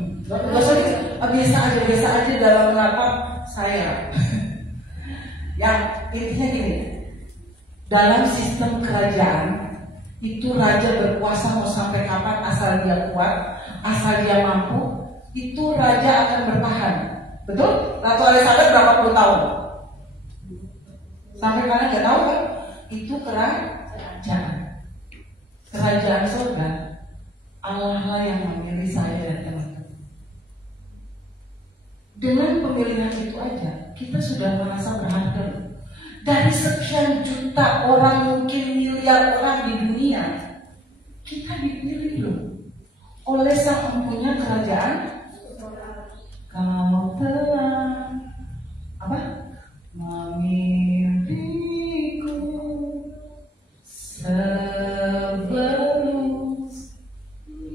Biasa aja dalam rapat saya. Yang intinya gini, dalam sistem kerajaan itu raja berkuasa mau sampai kapan, asal dia kuat, asal dia mampu, itu raja akan bertahan. Betul? Ratu Elizabeth berapa puluh tahun? Sampai kalian nggak tahu kan? Itu kerajaan. Kerajaan surga, Allah lah yang memilih saya dan teman-teman. Dengan pemilihan itu aja, kita sudah merasa berharga. Dari sekian juta orang, mungkin miliar orang di dunia, kita dipilih loh oleh Sang Empunya Kerajaan. Kau telah memilihku sebelum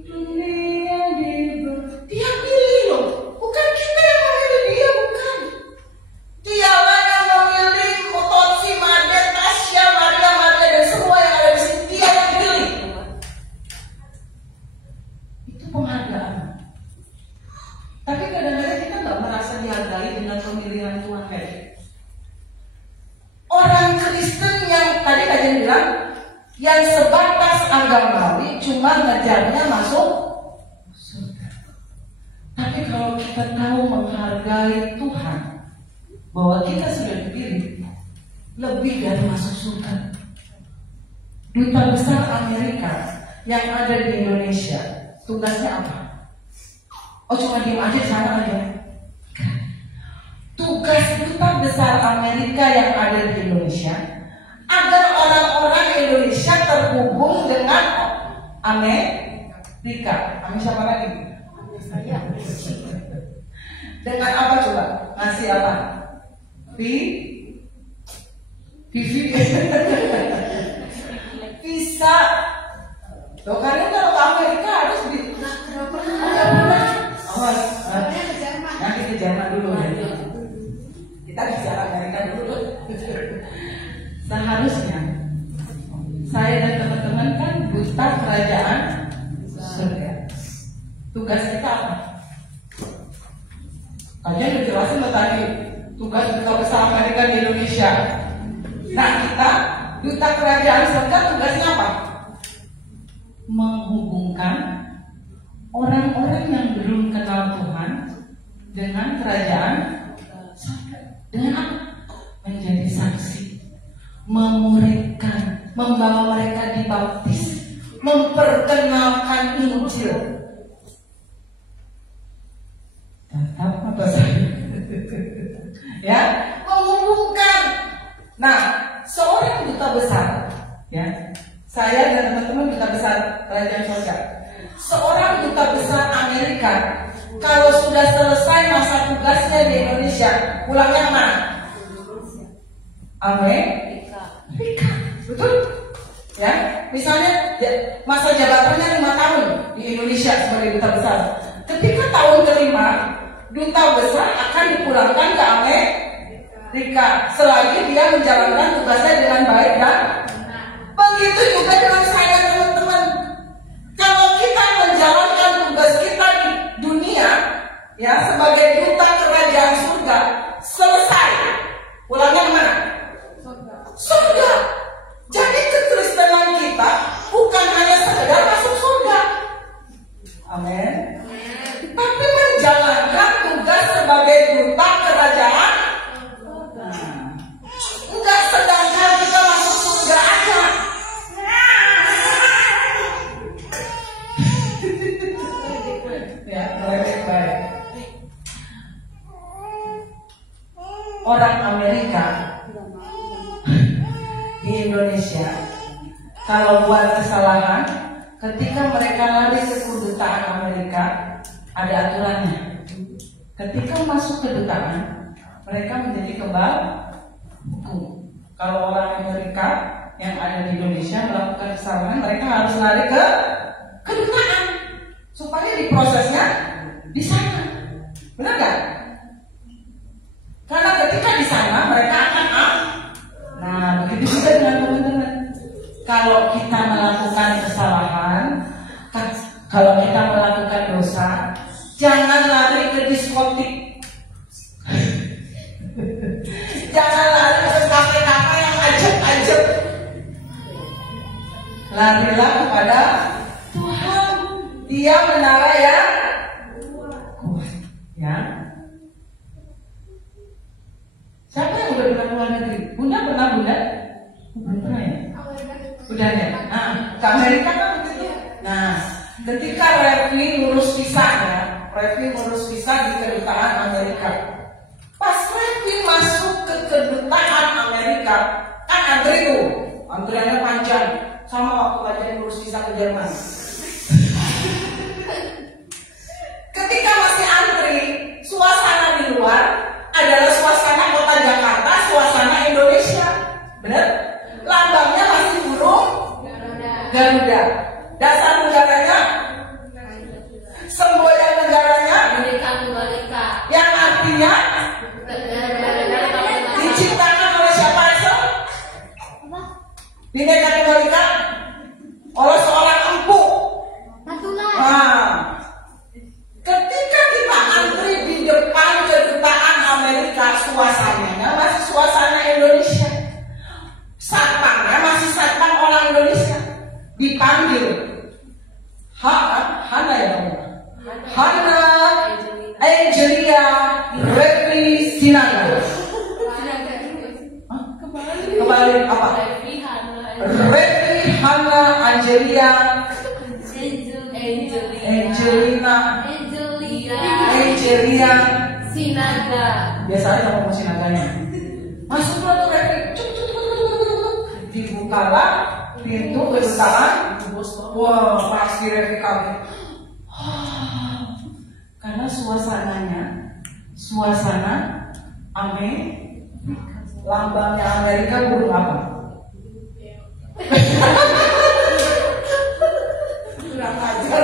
dunia dibentuk. Dia pilih loh, bukan kita yang memilih dia, bukan. Dialah yang memilih Kutotsi, Made, Tasya, Maria, dan semua yang ada di sini. Dia yang pilih. Itu penghargaan. Tapi kadang-kadang kita nggak merasa dihargai dengan pemilihan Tuhan kayak gitu. Orang Kristen yang tadi kajian bilang, yang sebatas agamawi cuma ngejarnya masuk surga. Tapi kalau kita tahu menghargai Tuhan, bahwa kita sudah dipilih lebih dari masuk surga. Duta besar Amerika yang ada di Indonesia, tugasnya apa? Oh, cuma diem aja di sana aja. Tugas duta besar Amerika yang ada di Indonesia agar orang-orang Indonesia terhubung dengan Amerika. Siapa lagi? Dengan apa coba? Ngasih apa? Bisa. Loh, kalian kalau ke Amerika harus di nanti ke Jerman dulu ya. Kita bicara Amerika dulu. Seharusnya saya dan teman-teman kan duta kerajaan surga. Tugas kita apa? Kalian udah jelasin loh tadi. Tugas duta besar Amerika di Indonesia. Nah, kita duta kerajaan surga tugasnya apa? Menghubungkan orang-orang yang belum kenal Tuhan dengan kerajaan surga. Dengan apa? Menjadi saksi, memuridkan, membawa mereka dibaptis, memperkenalkan Injil. Tetap apa saya? Ya, menghubungkan. Nah, seorang duta besar, ya, saya dan teman-teman duta besar kerajaan surga. Seorang duta besar Amerika, kalau sudah selesai masa tugasnya di Indonesia, pulangnya mana? Amerika. Betul? Ya, misalnya masa jabatannya 5 tahun di Indonesia sebagai duta besar. Ketika tahun kelima, duta besar akan dipulangkan ke Amerika selagi dia menjalankan tugasnya dengan baik dan begitu juga dengan saya, teman-teman. Kalau kita menjalankan tugas kita di dunia, ya, sebagai duta kerajaan surga, selesai, pulangnya kemana? Surga. Jadi kekristenan kita bukan hanya sekedar masuk surga, amin, tapi menjalankan tugas sebagai duta kerajaan. Enggak sedangkan kita masuk surga aja. Ya, baik. Orang Amerika di Indonesia kalau buat kesalahan, ketika mereka lari ke kedutaan Amerika, ada aturannya. Ketika masuk kedutaan, mereka menjadi kebal hukum. Kalau orang Amerika yang ada di Indonesia melakukan kesalahan, mereka harus lari ke kedutaan supaya diprosesnya di sana. Benar kan? Karena ketika di sana mereka akan nah, begitu juga dengan teman-teman. Kalau kita melakukan kesalahan, kalau kita melakukan dosa, jangan lari ke diskotik. Jangan lari ke kafe-kafe yang ajeb-ajeb. Larilah kepada Tuhan. Dia menara yang kuat. Ya. Siapa yang udah pernah keluar negeri? Bunda pernah, Bunda? Belum pernah ya? Udah ya? Nah, ke Amerika kan begitu. Nah, ketika Revi ngurus visa ya, Revi ngurus visa di kedutaan Amerika. Pas Revi masuk ke kedutaan Amerika, kan antri tuh, antriannya panjang, sama waktu aja ngurus visa ke Jerman. Ketika masih antri, suasana di luar adalah suasana kota Jakarta, suasana Indonesia, benar? Lambangnya masih burung Garuda. Dasar negaranya, semboyan negaranya, yang artinya diciptakan oleh siapa itu? Bineka Tunggal Ika oleh seorang empu. Nah, ketika kita antri di depan kedutaan Amerika, suasananya masih suasana Indonesia. Satpamnya masih satpam orang Indonesia. Dipanggil Hana ya, Hana Angelia Revi Sinaga. Kembali apa? Revi Hana Angelia Angelia Sinaga. Biasanya sama Sinaganya. Masuklah tuh Revi. Dibukalah pintu kedutaan. Wah, pasti Revi kaget. Karena suasana lambangnya Amerika burung apa? Kurang ajar.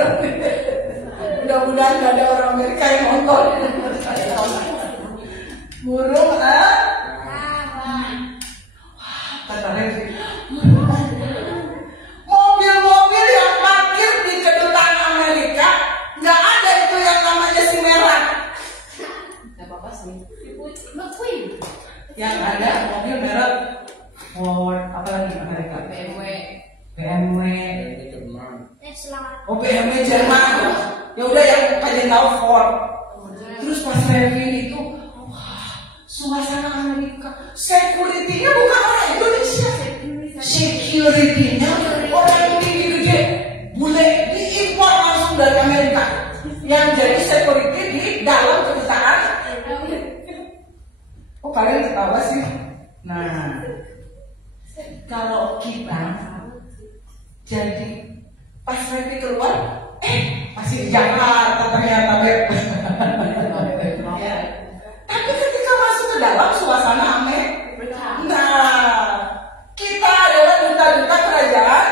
Mudah-mudahan gak ada orang Amerika yang nonton. Burung kata Revi, mobil-mobil yang parkir di kedutaan Amerika nggak ada itu yang namanya si merah. Gak apa-apa sih. Yang ada mobil merek Ford, apa lagi Amerika? BMW. Oh, BMW Jerman. Ya udah yang kalian tahu Ford. Terus pas Revi itu, suasana Amerika, security-nya bukan orang Indonesia. Security-nya orang yang tinggi gede, bule, diimpor langsung dari Amerika. Yang jadi security di dalam kedutaan. Oh, kalian ketawa sih. Nah, kalau kita jadi pas Revi keluar, masih di Jakarta ternyata, Beb. Ya. Tapi ketika masuk ke dalam suasana Amerika, nah, kita adalah duta-duta kerajaan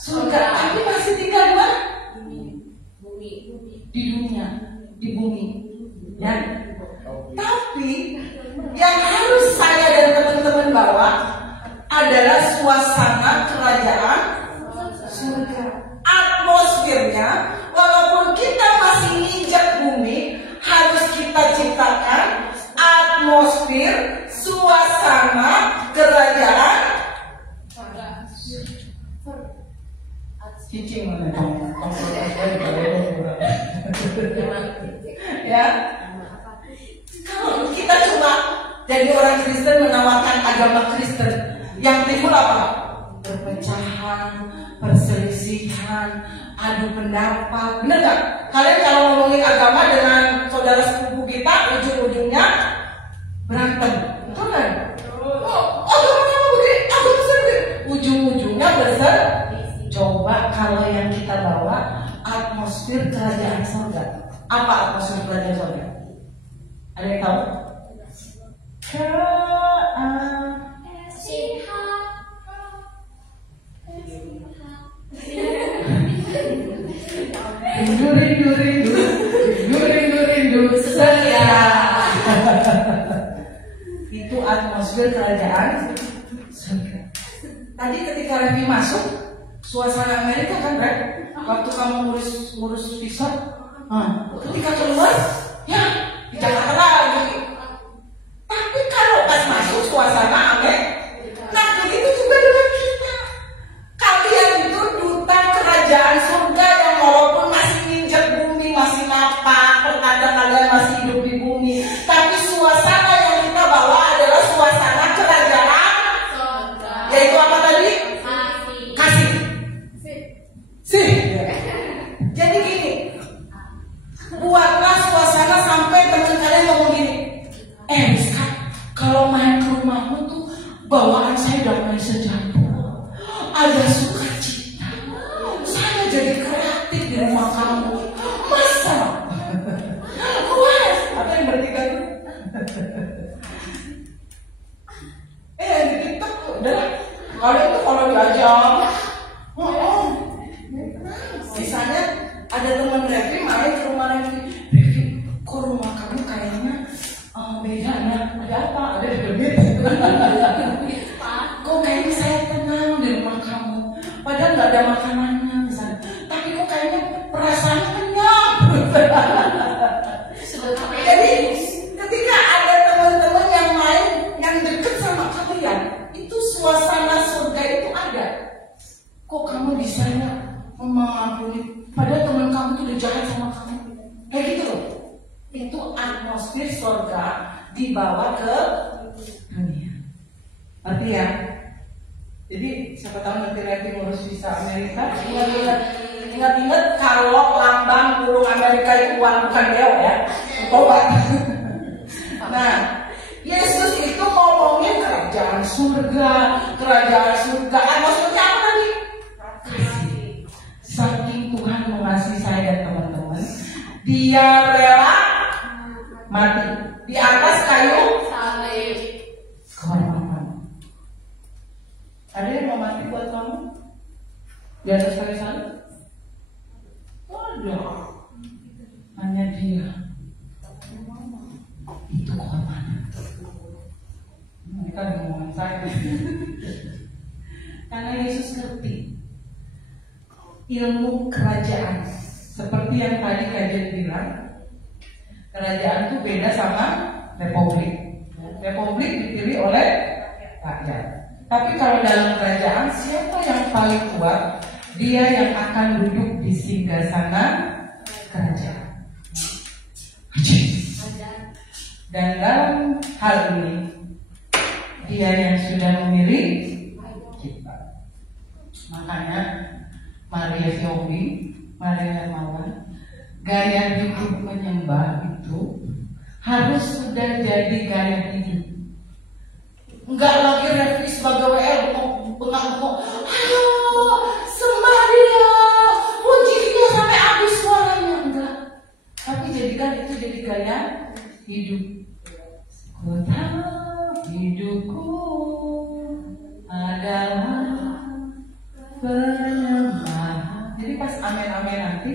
surga. Tapi masih tinggal di mana? Di dunia, di bumi. Ya. Tapi yang harus saya dan teman-teman bawa adalah suasana kerajaan surga. Atmosfernya, walaupun kita masih injak bumi, harus kita ciptakan atmosfer suasana kerajaan cicing ya. Kalau kita cuma jadi orang Kristen menawarkan agama Kristen, yang timbul apa? Perpecahan, perselisihan, adu pendapat. Benar gak? Kalian kalau ngomongin agama dengan saudara sepupu kita, ujung-ujungnya berantem. Betul kan? Oh, agamanya begini, agama begini. Ujung-ujungnya berselisih. Coba kalau yang kita bawa atmosfer kerajaan surga. Apa atmosfer kerajaan surga? Ada yang tahu? Rindu setia. Itu atmosfer kerajaan surga. Tadi ketika Revi masuk, suasana Amerika kan, Rek? Waktu kamu ngurus visa, ketika keluar, ya di Jakarta lagi. Tapi kalau pas masuk suasana Amerika, nah begitu juga dengan kita. Kalian itu duta kerajaan surga yang walaupun masih nginjek bumi, masih napak, pertanda kalian masih hidup di bumi, tapi suasana yang kita bawa adalah suasana kerajaan surga. Yaitu apa tadi? Kasih. Sih. Jadi gini, buatlah suasana sampai teman kalian ngomong gini, Rizka, kalau main ke rumahmu tuh bawaan saya damai sejahtera, ada sukacita, saya jadi kreatif di rumah kamu, masa? Wah, apa yang berarti kan? Di TikTok udah, kalau diajak, misalnya ada teman Revi main ke rumah Revi, kok rumah kamu kayaknya beda ya? Ada apa? Ada demit. Kok kayaknya saya tenang di rumah kamu, padahal nggak ada makanannya misalnya. Tapi kok kayaknya perasaannya kenyang. Jadi ketika ada teman-teman yang main, yang deket sama kalian, itu suasana surga itu ada. Kok kamu bisa ya mengampuni? Padahal teman kamu tuh udah jahat sama kamu. Kayak gitu loh. Itu atmosfer surga dibawa ke dunia. Ngerti ya? Jadi siapa tahu nanti Revi ngurus visa Amerika. Ingat-ingat kalau lambang burung Amerika itu uang, bukan beo ya. Tobat. Nah, Yesus itu ngomongin kerajaan surga. Atmosfernya apa tadi? Kasih. Saking Tuhan mengasihi saya dan teman-teman, Dia rela mati di atas kayu salib. Kehormatan. Ada yang mau mati buat kamu di atas kayu salib? Ada. Hanya Dia. Itu kehormatan. Mereka ngomongin saya. Karena Yesus ngerti ilmu kerajaan. Seperti yang tadi kajian bilang, kerajaan itu beda sama republik. Republik dipilih oleh rakyat. Tapi kalau dalam kerajaan, siapa yang paling kuat? Dia yang akan duduk di singgasana kerajaan. Dan dalam hal ini, Dia yang sudah memilih kita. Makanya Maria Siowi, Maria Hermawan, gaya hidup menyembah itu harus sudah jadi gaya hidup. Enggak lagi Revi sebagai WL bengong-bengong, ayo sembah Dia, puji Dia sampai habis suaranya. Enggak. Tapi jadikan itu jadi gaya hidup. Ku tahu hidupku adalah penyembahan. Jadi pas amin-amin nanti,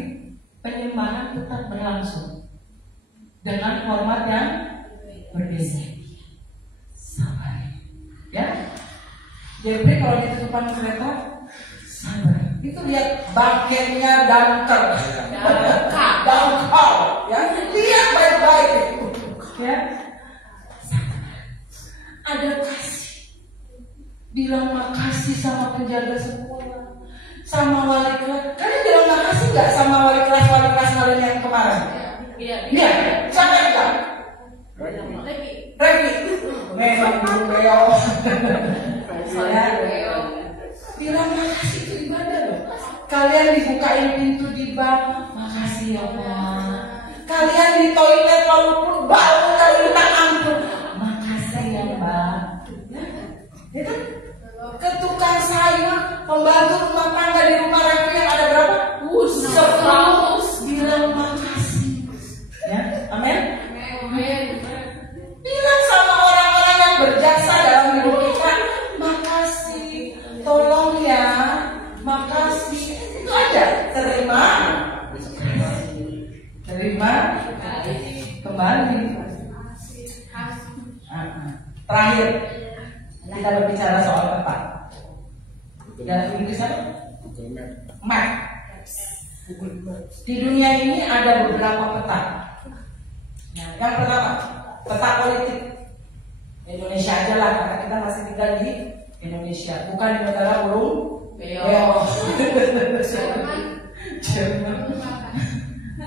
penyembahan tetap berlangsung dengan format yang berbeda. Sabar, ya. Jadi kalau di tutupan kereta, sabar. Itu lihat bagiannya dangkal, ya. Lihat baik-baik, ya. Sabar. Ada kasih. Bilang makasih sama penjaga sekolah, sama wali kelas. Kalian bilang makasih nggak sama wali kelas kalian yang kemarin? Iya. Siapa yang bilang? Revi. Memang burung beo. Bilang makasih itu ibadah loh. Kalian dibukain pintu di bak, makasih ya Pak. Kalian di toilet walaupun bau kalian minta ampun, makasih ya Mbak. Ya kan? Ke tukang sayur, pembantu rumah tangga di rumah Revi yang ada berapa? 100. Bilang makasih. Ya, amin. Bilang sama orang-orang terakhir kita berbicara soal peta. Yang Inggris apa? Map. Di dunia ini ada beberapa peta. Nah, yang pertama, peta politik. Indonesia aja lah, karena kita masih tinggal di Indonesia, bukan di negara burung beo.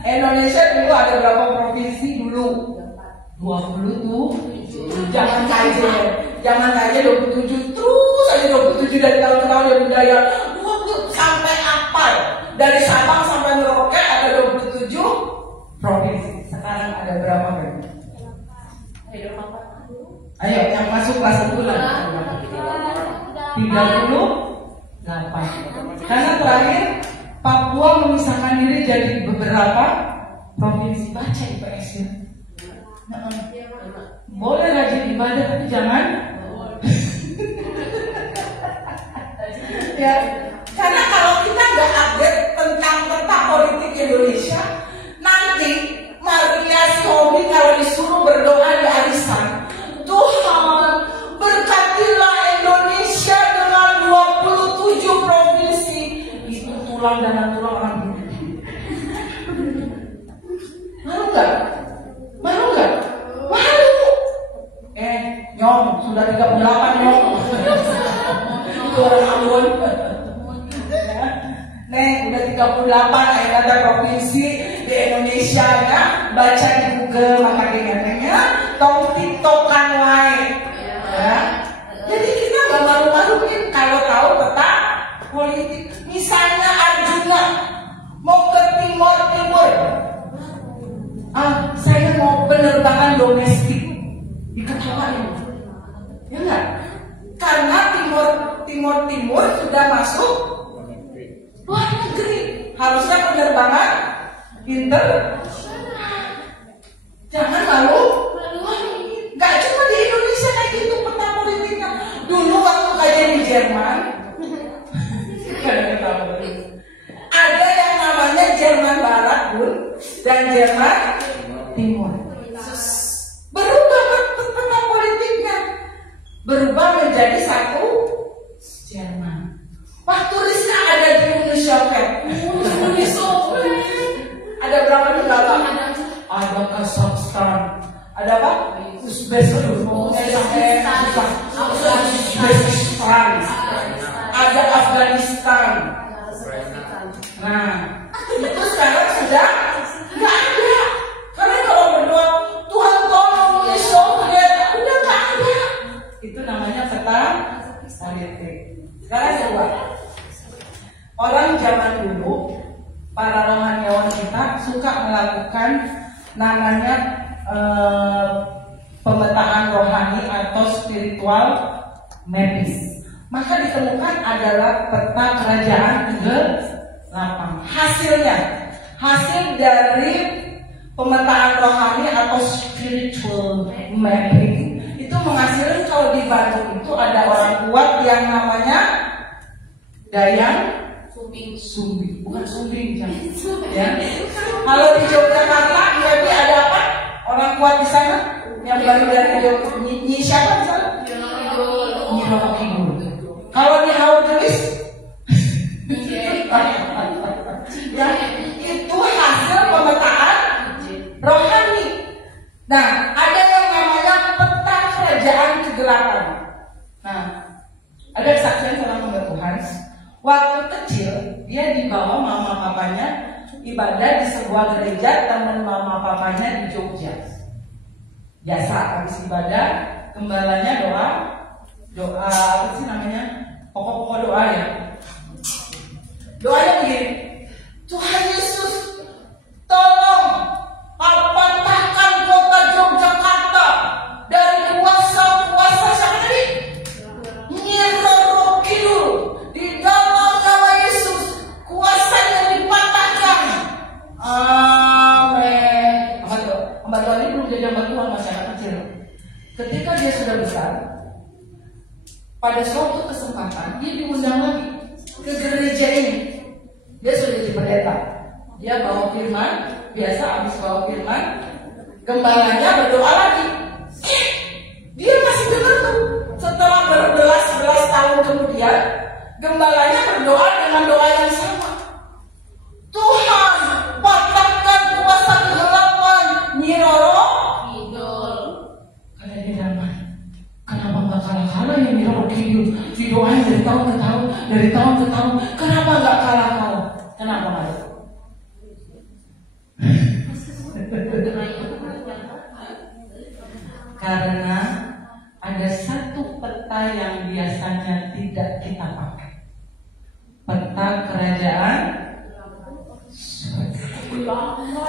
Indonesia dulu ada berapa provinsi dulu? 20 tuh. Jangan saja 27, terus aja 27 dari tahun ke tahun ya budaya. 20 sampai apa? Dari Sabang sampai Merauke ada 27 provinsi. Sekarang ada berapa? Ayo, yang masuk kelas 1 lah. 38. Karena terakhir Papua memisahkan diri jadi beberapa provinsi. Baca IPS ya. Boleh rajin ibadah tapi jangan. Ya, karena kalau kita nggak update tentang peta politik Indonesia, nanti Maria Siomi kalau disuruh berdoa di arisan, Tuhan berkatilah Indonesia dengan 27 provinsi. Itu tulang dan tulang orang hidup. Malu nggak? Malu nggak? Malu. Nyom sudah 38 nyom. Itu orang Ambon. Neng udah 38 ada provinsi di Indonesia ya. Baca di Google makanya tong tiktokan wae. Ya. Jadi kita nggak malu-maluin kalau tahu peta politik. Misalnya Arjuna mau ke Timur. Saya mau penerbangan domestik, diketawain. Ya enggak? Karena Timur sudah masuk luar negeri. Harusnya penerbangan internasional. Jangan malu. Gak cuma di Indonesia kayak gitu peta politiknya. Dulu waktu kayak di Jerman, ada yang namanya Jerman Barat Bun dan Jerman Timur. Berubah peta politiknya, berubah menjadi satu Jerman. Waktu Rizka ada di Uni Soviet, ada berapa negara? Ada Kazakhstan, ada apa? Uzbekistan, ada Afghanistan. Nah, itu sekarang sudah nggak ada. Karena kalau berdoa Tuhan tolong Uni Soviet, udah nggak ada. Itu namanya peta politik. Sekarang coba orang zaman dulu, para rohaniawan kita suka melakukan namanya pemetaan rohani atau spiritual mapping. Maka ditemukan adalah peta kerajaan ke-8. Hasil dari pemetaan rohani atau spiritual mapping itu menghasilkan kalau di Bandung itu ada orang kuat yang namanya Dayang Sumbing, bukan Sumbing ya. Kalau di Yogyakarta berarti ada apa? Orang kuat di sana yang baru dari Nyi siapa di sana? Nyi Roro Kidul. Kalau di Haurgelis ya, itu hasil pemetaan rohani. Nah, ada yang namanya peta kerajaan ke-8. Nah, ada kesaksian seorang hamba Tuhan. Waktu kecil dia dibawa mama papanya ibadah di sebuah gereja teman mama papanya di Jogja. Biasa habis ibadah gembalanya doa apa sih namanya, pokok-pokok doa ya. Doanya begini, Tuhan Yesus tolong patahkan kota Yogyakarta dari kuasa siapa tadi? Nyi Roro Kidul. Di dalam nama Yesus kuasanya dipatahkan. Amin. Hamba Tuhan ini belum jadi hamba Tuhan, masih anak kecil. Ketika dia sudah besar, pada suatu kesempatan dia diundang lagi ke gereja ini. Dia sudah jadi pendeta. Dia bawa firman, biasa habis bawa firman, gembalanya berdoa lagi. Dia masih dengar tuh. Setelah berbelas-belas tahun kemudian, gembalanya berdoa dengan doa yang sama. Tuhan, patahkan kuasa kegelapan, Nyi Roro Kidul. Kata dia Rahman, kenapa nggak kalah-kalah ya Nyi Roro Kidul? Didoain dari tahun ke tahun, dari tahun ke tahun. Kenapa nggak kalah-kalah? Kenapa nggak? Karena ada satu peta yang biasanya tidak kita pakai. Peta kerajaan.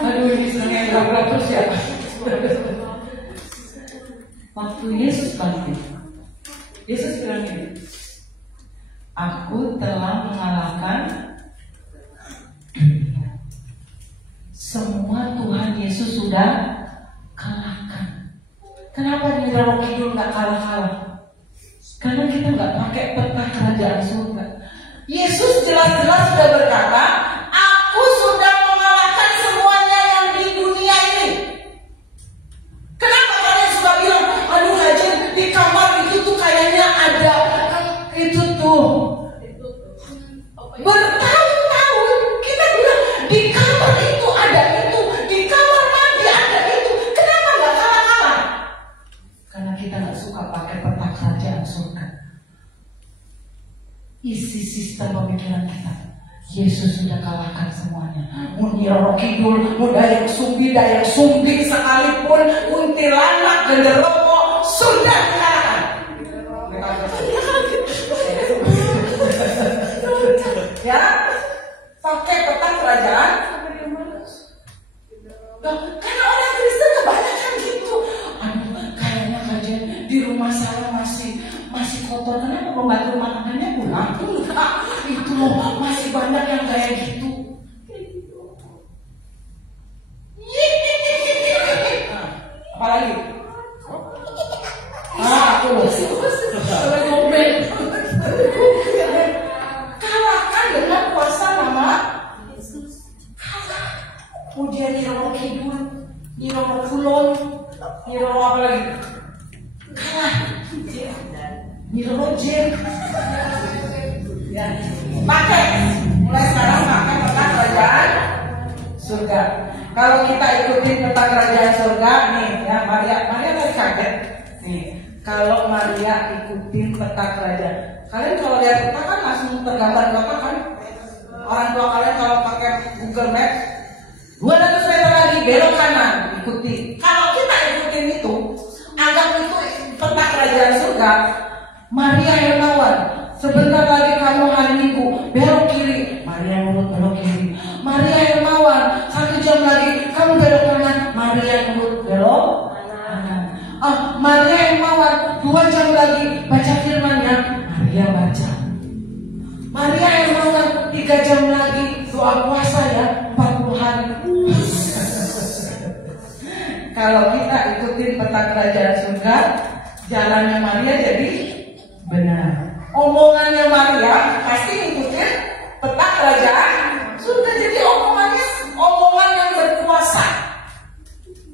Aduh, ini senangnya gerak-gerak terus ya. Waktu Yesus bangkit, Yesus bilang ini, aku telah mengalahkan semua. Tuhan Yesus sudah kalahkan. Kenapa Nyi Roro Kidul nggak kalah-kalah? Karena kita nggak pakai peta kerajaan surga. Yesus jelas-jelas sudah berkata, aku sudah mengalahkan semuanya yang di dunia ini. Kenapa kalian suka bilang, aduh Haji, di kamar itu tuh kayaknya ada itu tuh. Bertahun-tahun kita bilang di kamar itu ada itu, di kamar mandi ada itu. Kenapa nggak kalah-kalah? Karena kita nggak suka pakai peta kerajaan surga. Isi sistem pemikiran kita, Yesus sudah kalahkan semuanya. Nyi Roro Kidul, Dayang Sumbi, Dayang Sumbing sekalipun, kuntilanak, genderuwo sudah dikalahkan. Ya, pakai peta kerajaan. Karena orang Kristen kebanyakan gitu. Aduh, kayaknya kajian di rumah saya masih kotor. Kenapa pembantu makanannya pulang? Enggak, itu loh masih banyak yang kayak gitu. Apalagi? Aku kalahkan dengan kuasa nama Yesus. Kalah. Kemudian Nyi Roro Kidul, Nyi Roro Kulon, Nyi Roro apa lagi? Kalah. Nyi Roro Jen. Ya, pakai. Mulai sekarang pakai peta kerajaan surga. Kalau kita ikutin peta kerajaan surga, nih ya Maria tadi kaget. Nih, kalau Maria ikutin peta kerajaan, kalian kalau lihat peta kan langsung tergambar kota kan? Orang tua kalian kalau pakai Google Maps, 200 meter lagi belok kanan, ikuti. Kalau kita ikutin itu, anggap itu peta kerajaan surga. Maria Hermawan, sebentar lagi kamu hari Minggu, belok kiri. Maria nurut belok kiri. Maria Hermawan, 1 jam lagi kamu belok kanan. Maria nurut belok kanan. Maria Hermawan, 2 jam lagi baca firman-Nya. Maria baca. Maria Hermawan, 3 jam lagi doa puasa ya, 40 hari. Kalau kita ikutin peta kerajaan surga, jalannya Maria jadi benar. Omongannya Maria pasti ngikutin peta kerajaan surga. Jadi omongannya omongan yang berkuasa.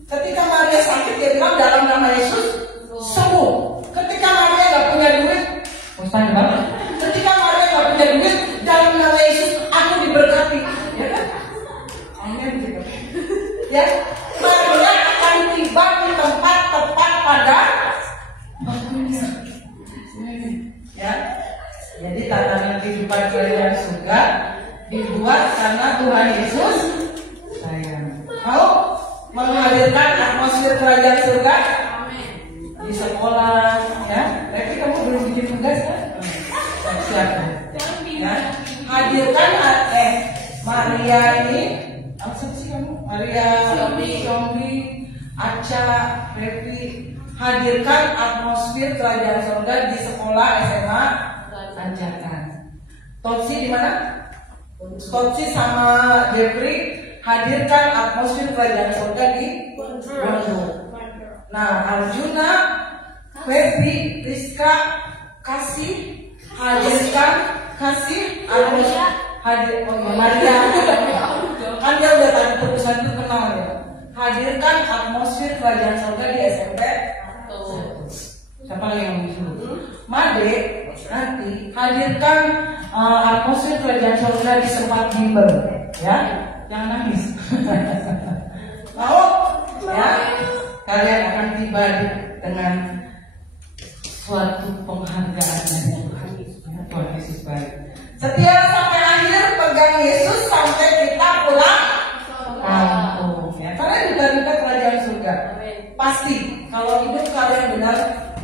Ketika Maria sakit, dia bilang dalam nama Yesus sembuh. Ketika Maria nggak punya duit, Ustaz banget. Ketika Maria nggak punya duit, dalam nama Yesus aku diberkati. Ya kan? Amin gitu. Ya, Maria akan tiba di tempat tepat pada waktunya. Ya, jadi tatanan kehidupan kerajaan surga dibuat karena Tuhan Yesus sayang. Mau menghadirkan atmosfer kerajaan surga di sekolah, ya. Tapi kamu belum bikin tugas kan? Siap. Ya, hadirkan Maria ini. Apa sih kamu? Maria, Sombi, Aca, Revi. Hadirkan atmosfer kerajaan surga di sekolah SMA Tanjakan. Totsi di mana? Totsi sama Jeffrey hadirkan atmosfer kerajaan surga di Bandung. Nah, Arjuna, Febi, Rizka, Kasih hadirkan Kasih atmosfer hadir. Oh ya, Maria. Kan dia udah tadi perusahaan itu kenal ya. Hadirkan atmosfer kerajaan surga di SMP. Siapa yang disuruh? Made nanti hadirkan atmosfer kerajaan surga di tempat bimbel, ya, jangan nangis. Mau? Ya, kalian akan tiba dengan suatu penghargaan dari Tuhan. Tuhan Yesus baik. Setia sampai akhir, pegang Yesus sampai kita pulang kampung. Ya, karena duta-duta kerajaan surga. Pasti kalau hidup kalian benar,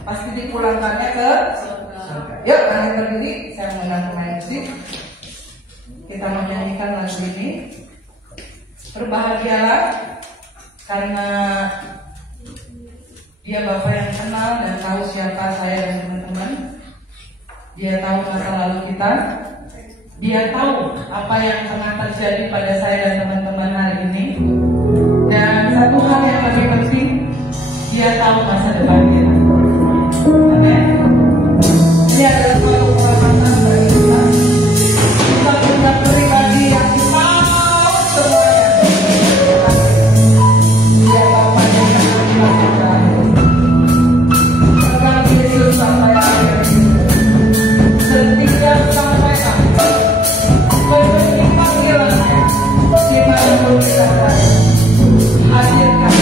pasti dipulangkannya ke surga. Yuk, kalian berdiri. Saya mengundang pemain musik. Kita menyanyikan lagu ini. Berbahagialah karena dia Bapa yang kenal dan tahu siapa saya dan teman-teman. Dia tahu masa lalu kita. Dia tahu apa yang tengah terjadi pada saya dan teman-teman hari ini. Dan satu hal yang lebih penting, dia tahu masa depan kita. Amin. Ini adalah suatu kehormatan bagi kita. Kita punya pribadi yang tahu semuanya. Dia Bapa yang akan dilakukan. Pegang Yesus sampai akhir. Setia sampai akhir. Memenuhi panggilannya. Dimanapun kita berada. Hadirkan.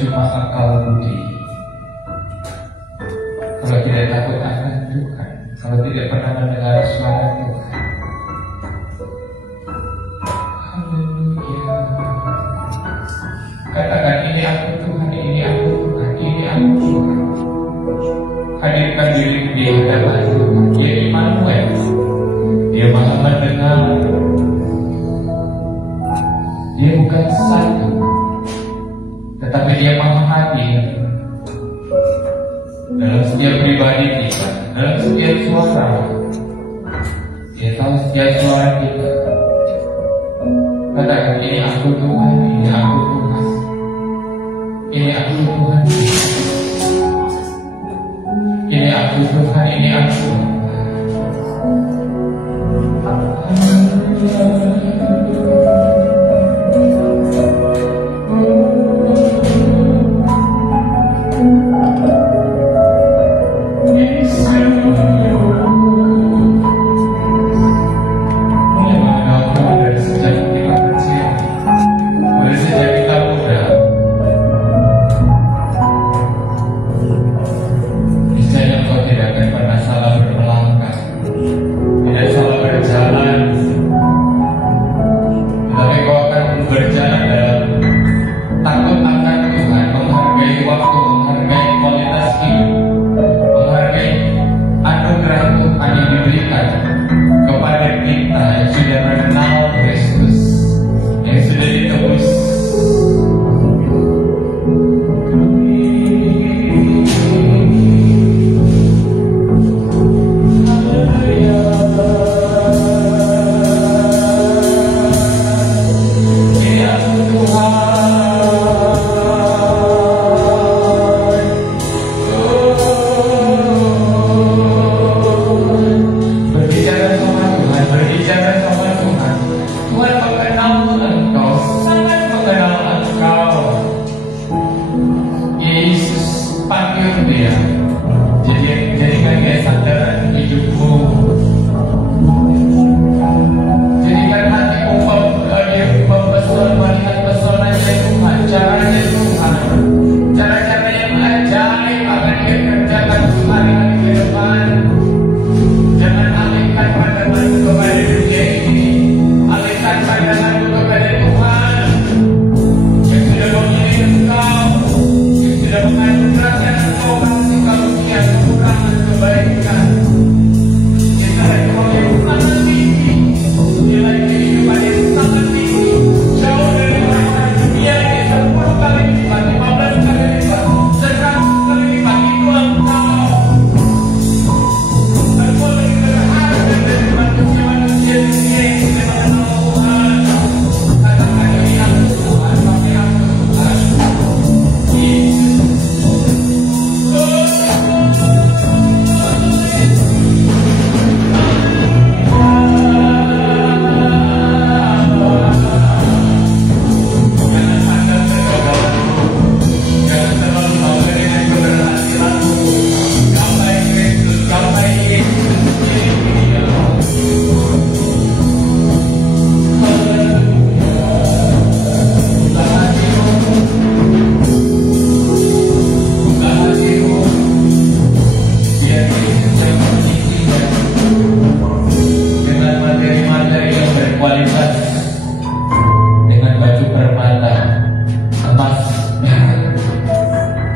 percuma akal budi. Kalau tidak takut akan Tuhan, kalau tidak pernah mendengar suara Tuhan. Haleluya. Katakan, ini aku Tuhan, ini aku Tuhan, ini aku Tuhan. Hadirkan diri di hadapan Tuhan. Dia Immanuel. Dia maha mendengar. Dia bukan satu, tetapi dia maha hadir dalam setiap pribadi kita, dalam setiap suara. Dia tahu setiap suara kita. Katakan, ini aku Tuhan, ini aku Tuhan, ini aku Tuhan, ini aku Tuhan, ini aku.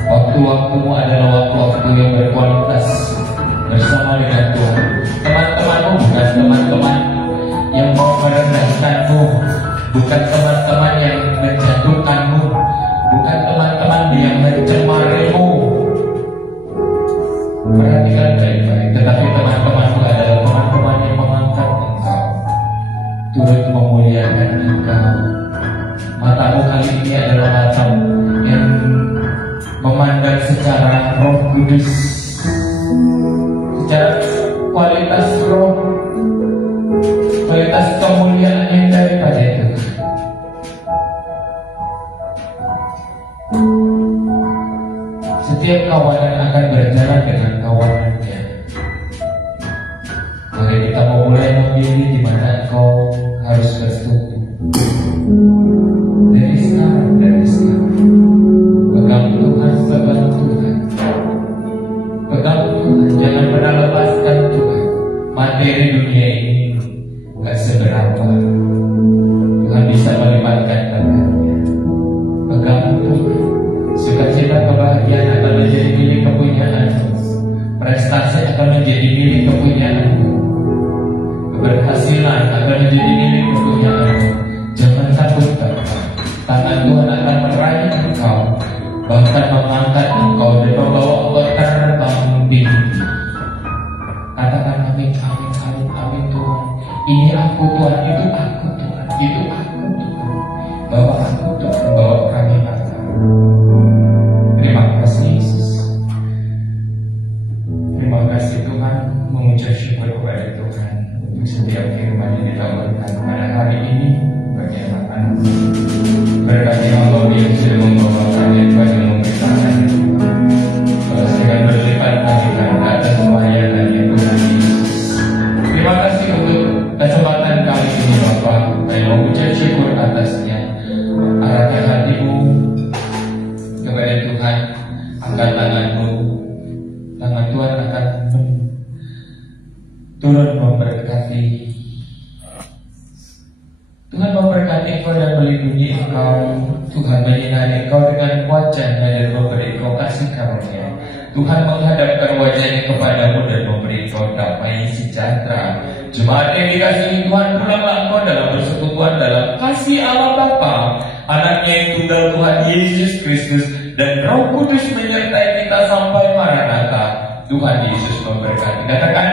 Waktu-waktumu adalah waktu-waktu yang berkualitas bersama dengan Tuhan. Teman-temanmu bukan teman-teman yang mau merendahkanmu, bukan teman-teman yang menjatuhkanmu, bukan teman-teman yang mencemarimu. Perhatikan baik-baik, tetapi teman-temanmu adalah teman-teman yang mengangkat engkau, turut memuliakan engkau. Matamu kali ini adalah mata yang memandang secara Roh Kudus, secara kualitas roh, kualitas kemuliaan yang daripada itu. Setiap kawanan akan berjalan dengan kawanannya. Maka kita mau mulai memilih di mana engkau harus bertumbuh. Dari sekarang, materi dunia ini gak seberapa, Tuhan bisa melipat gandakannya. Pegang Tuhan, sukacita kebahagiaan akan menjadi milik kepunyaan, prestasi akan menjadi milik kepunyaan, keberhasilan akan menjadi milik kepunyaan. Jangan takut, tangan Tuhan akan meraih engkau, bahkan mengangkat engkau dan membawa engkau terbang tinggi. Katakan amin, amin, amin, amin Tuhan. Ini aku Tuhan, itu aku Tuhan, itu aku Tuhan. Bawa aku Tuhan, bawa kami Bapa. Terima kasih Yesus. Terima kasih Tuhan, mengucap syukur kepada Tuhan untuk setiap firman yang ditawarkan pada hari ini. Bagaimana berkati Allah yang sudah membawakan yang banyak memberitakan dengan berlipat kami atas pelayanannya Tuhan Yesus. Terima kasih untuk kesempatan kali ini Bapak. Kami mengucap syukur atasnya. Arahnya hatimu kepada Tuhan, angkat tanganmu. Tangan Tuhan akan turun memberkati. Tuhan memberkati engkau dan melindungi engkau. Tuhan menyinari engkau dengan wajahnya dan memberi engkau kasih karunia. Tuhan menghadapkan wajahnya kepadamu dan memberi engkau damai sejahtera. Jemaat yang dikasihi Tuhan, pulanglah engkau dalam persekutuan dalam kasih Allah Bapa, Anaknya yang tunggal Tuhan Yesus Kristus, dan Roh Kudus menyertai kita sampai Maranatha. Tuhan Yesus memberkati. Katakan,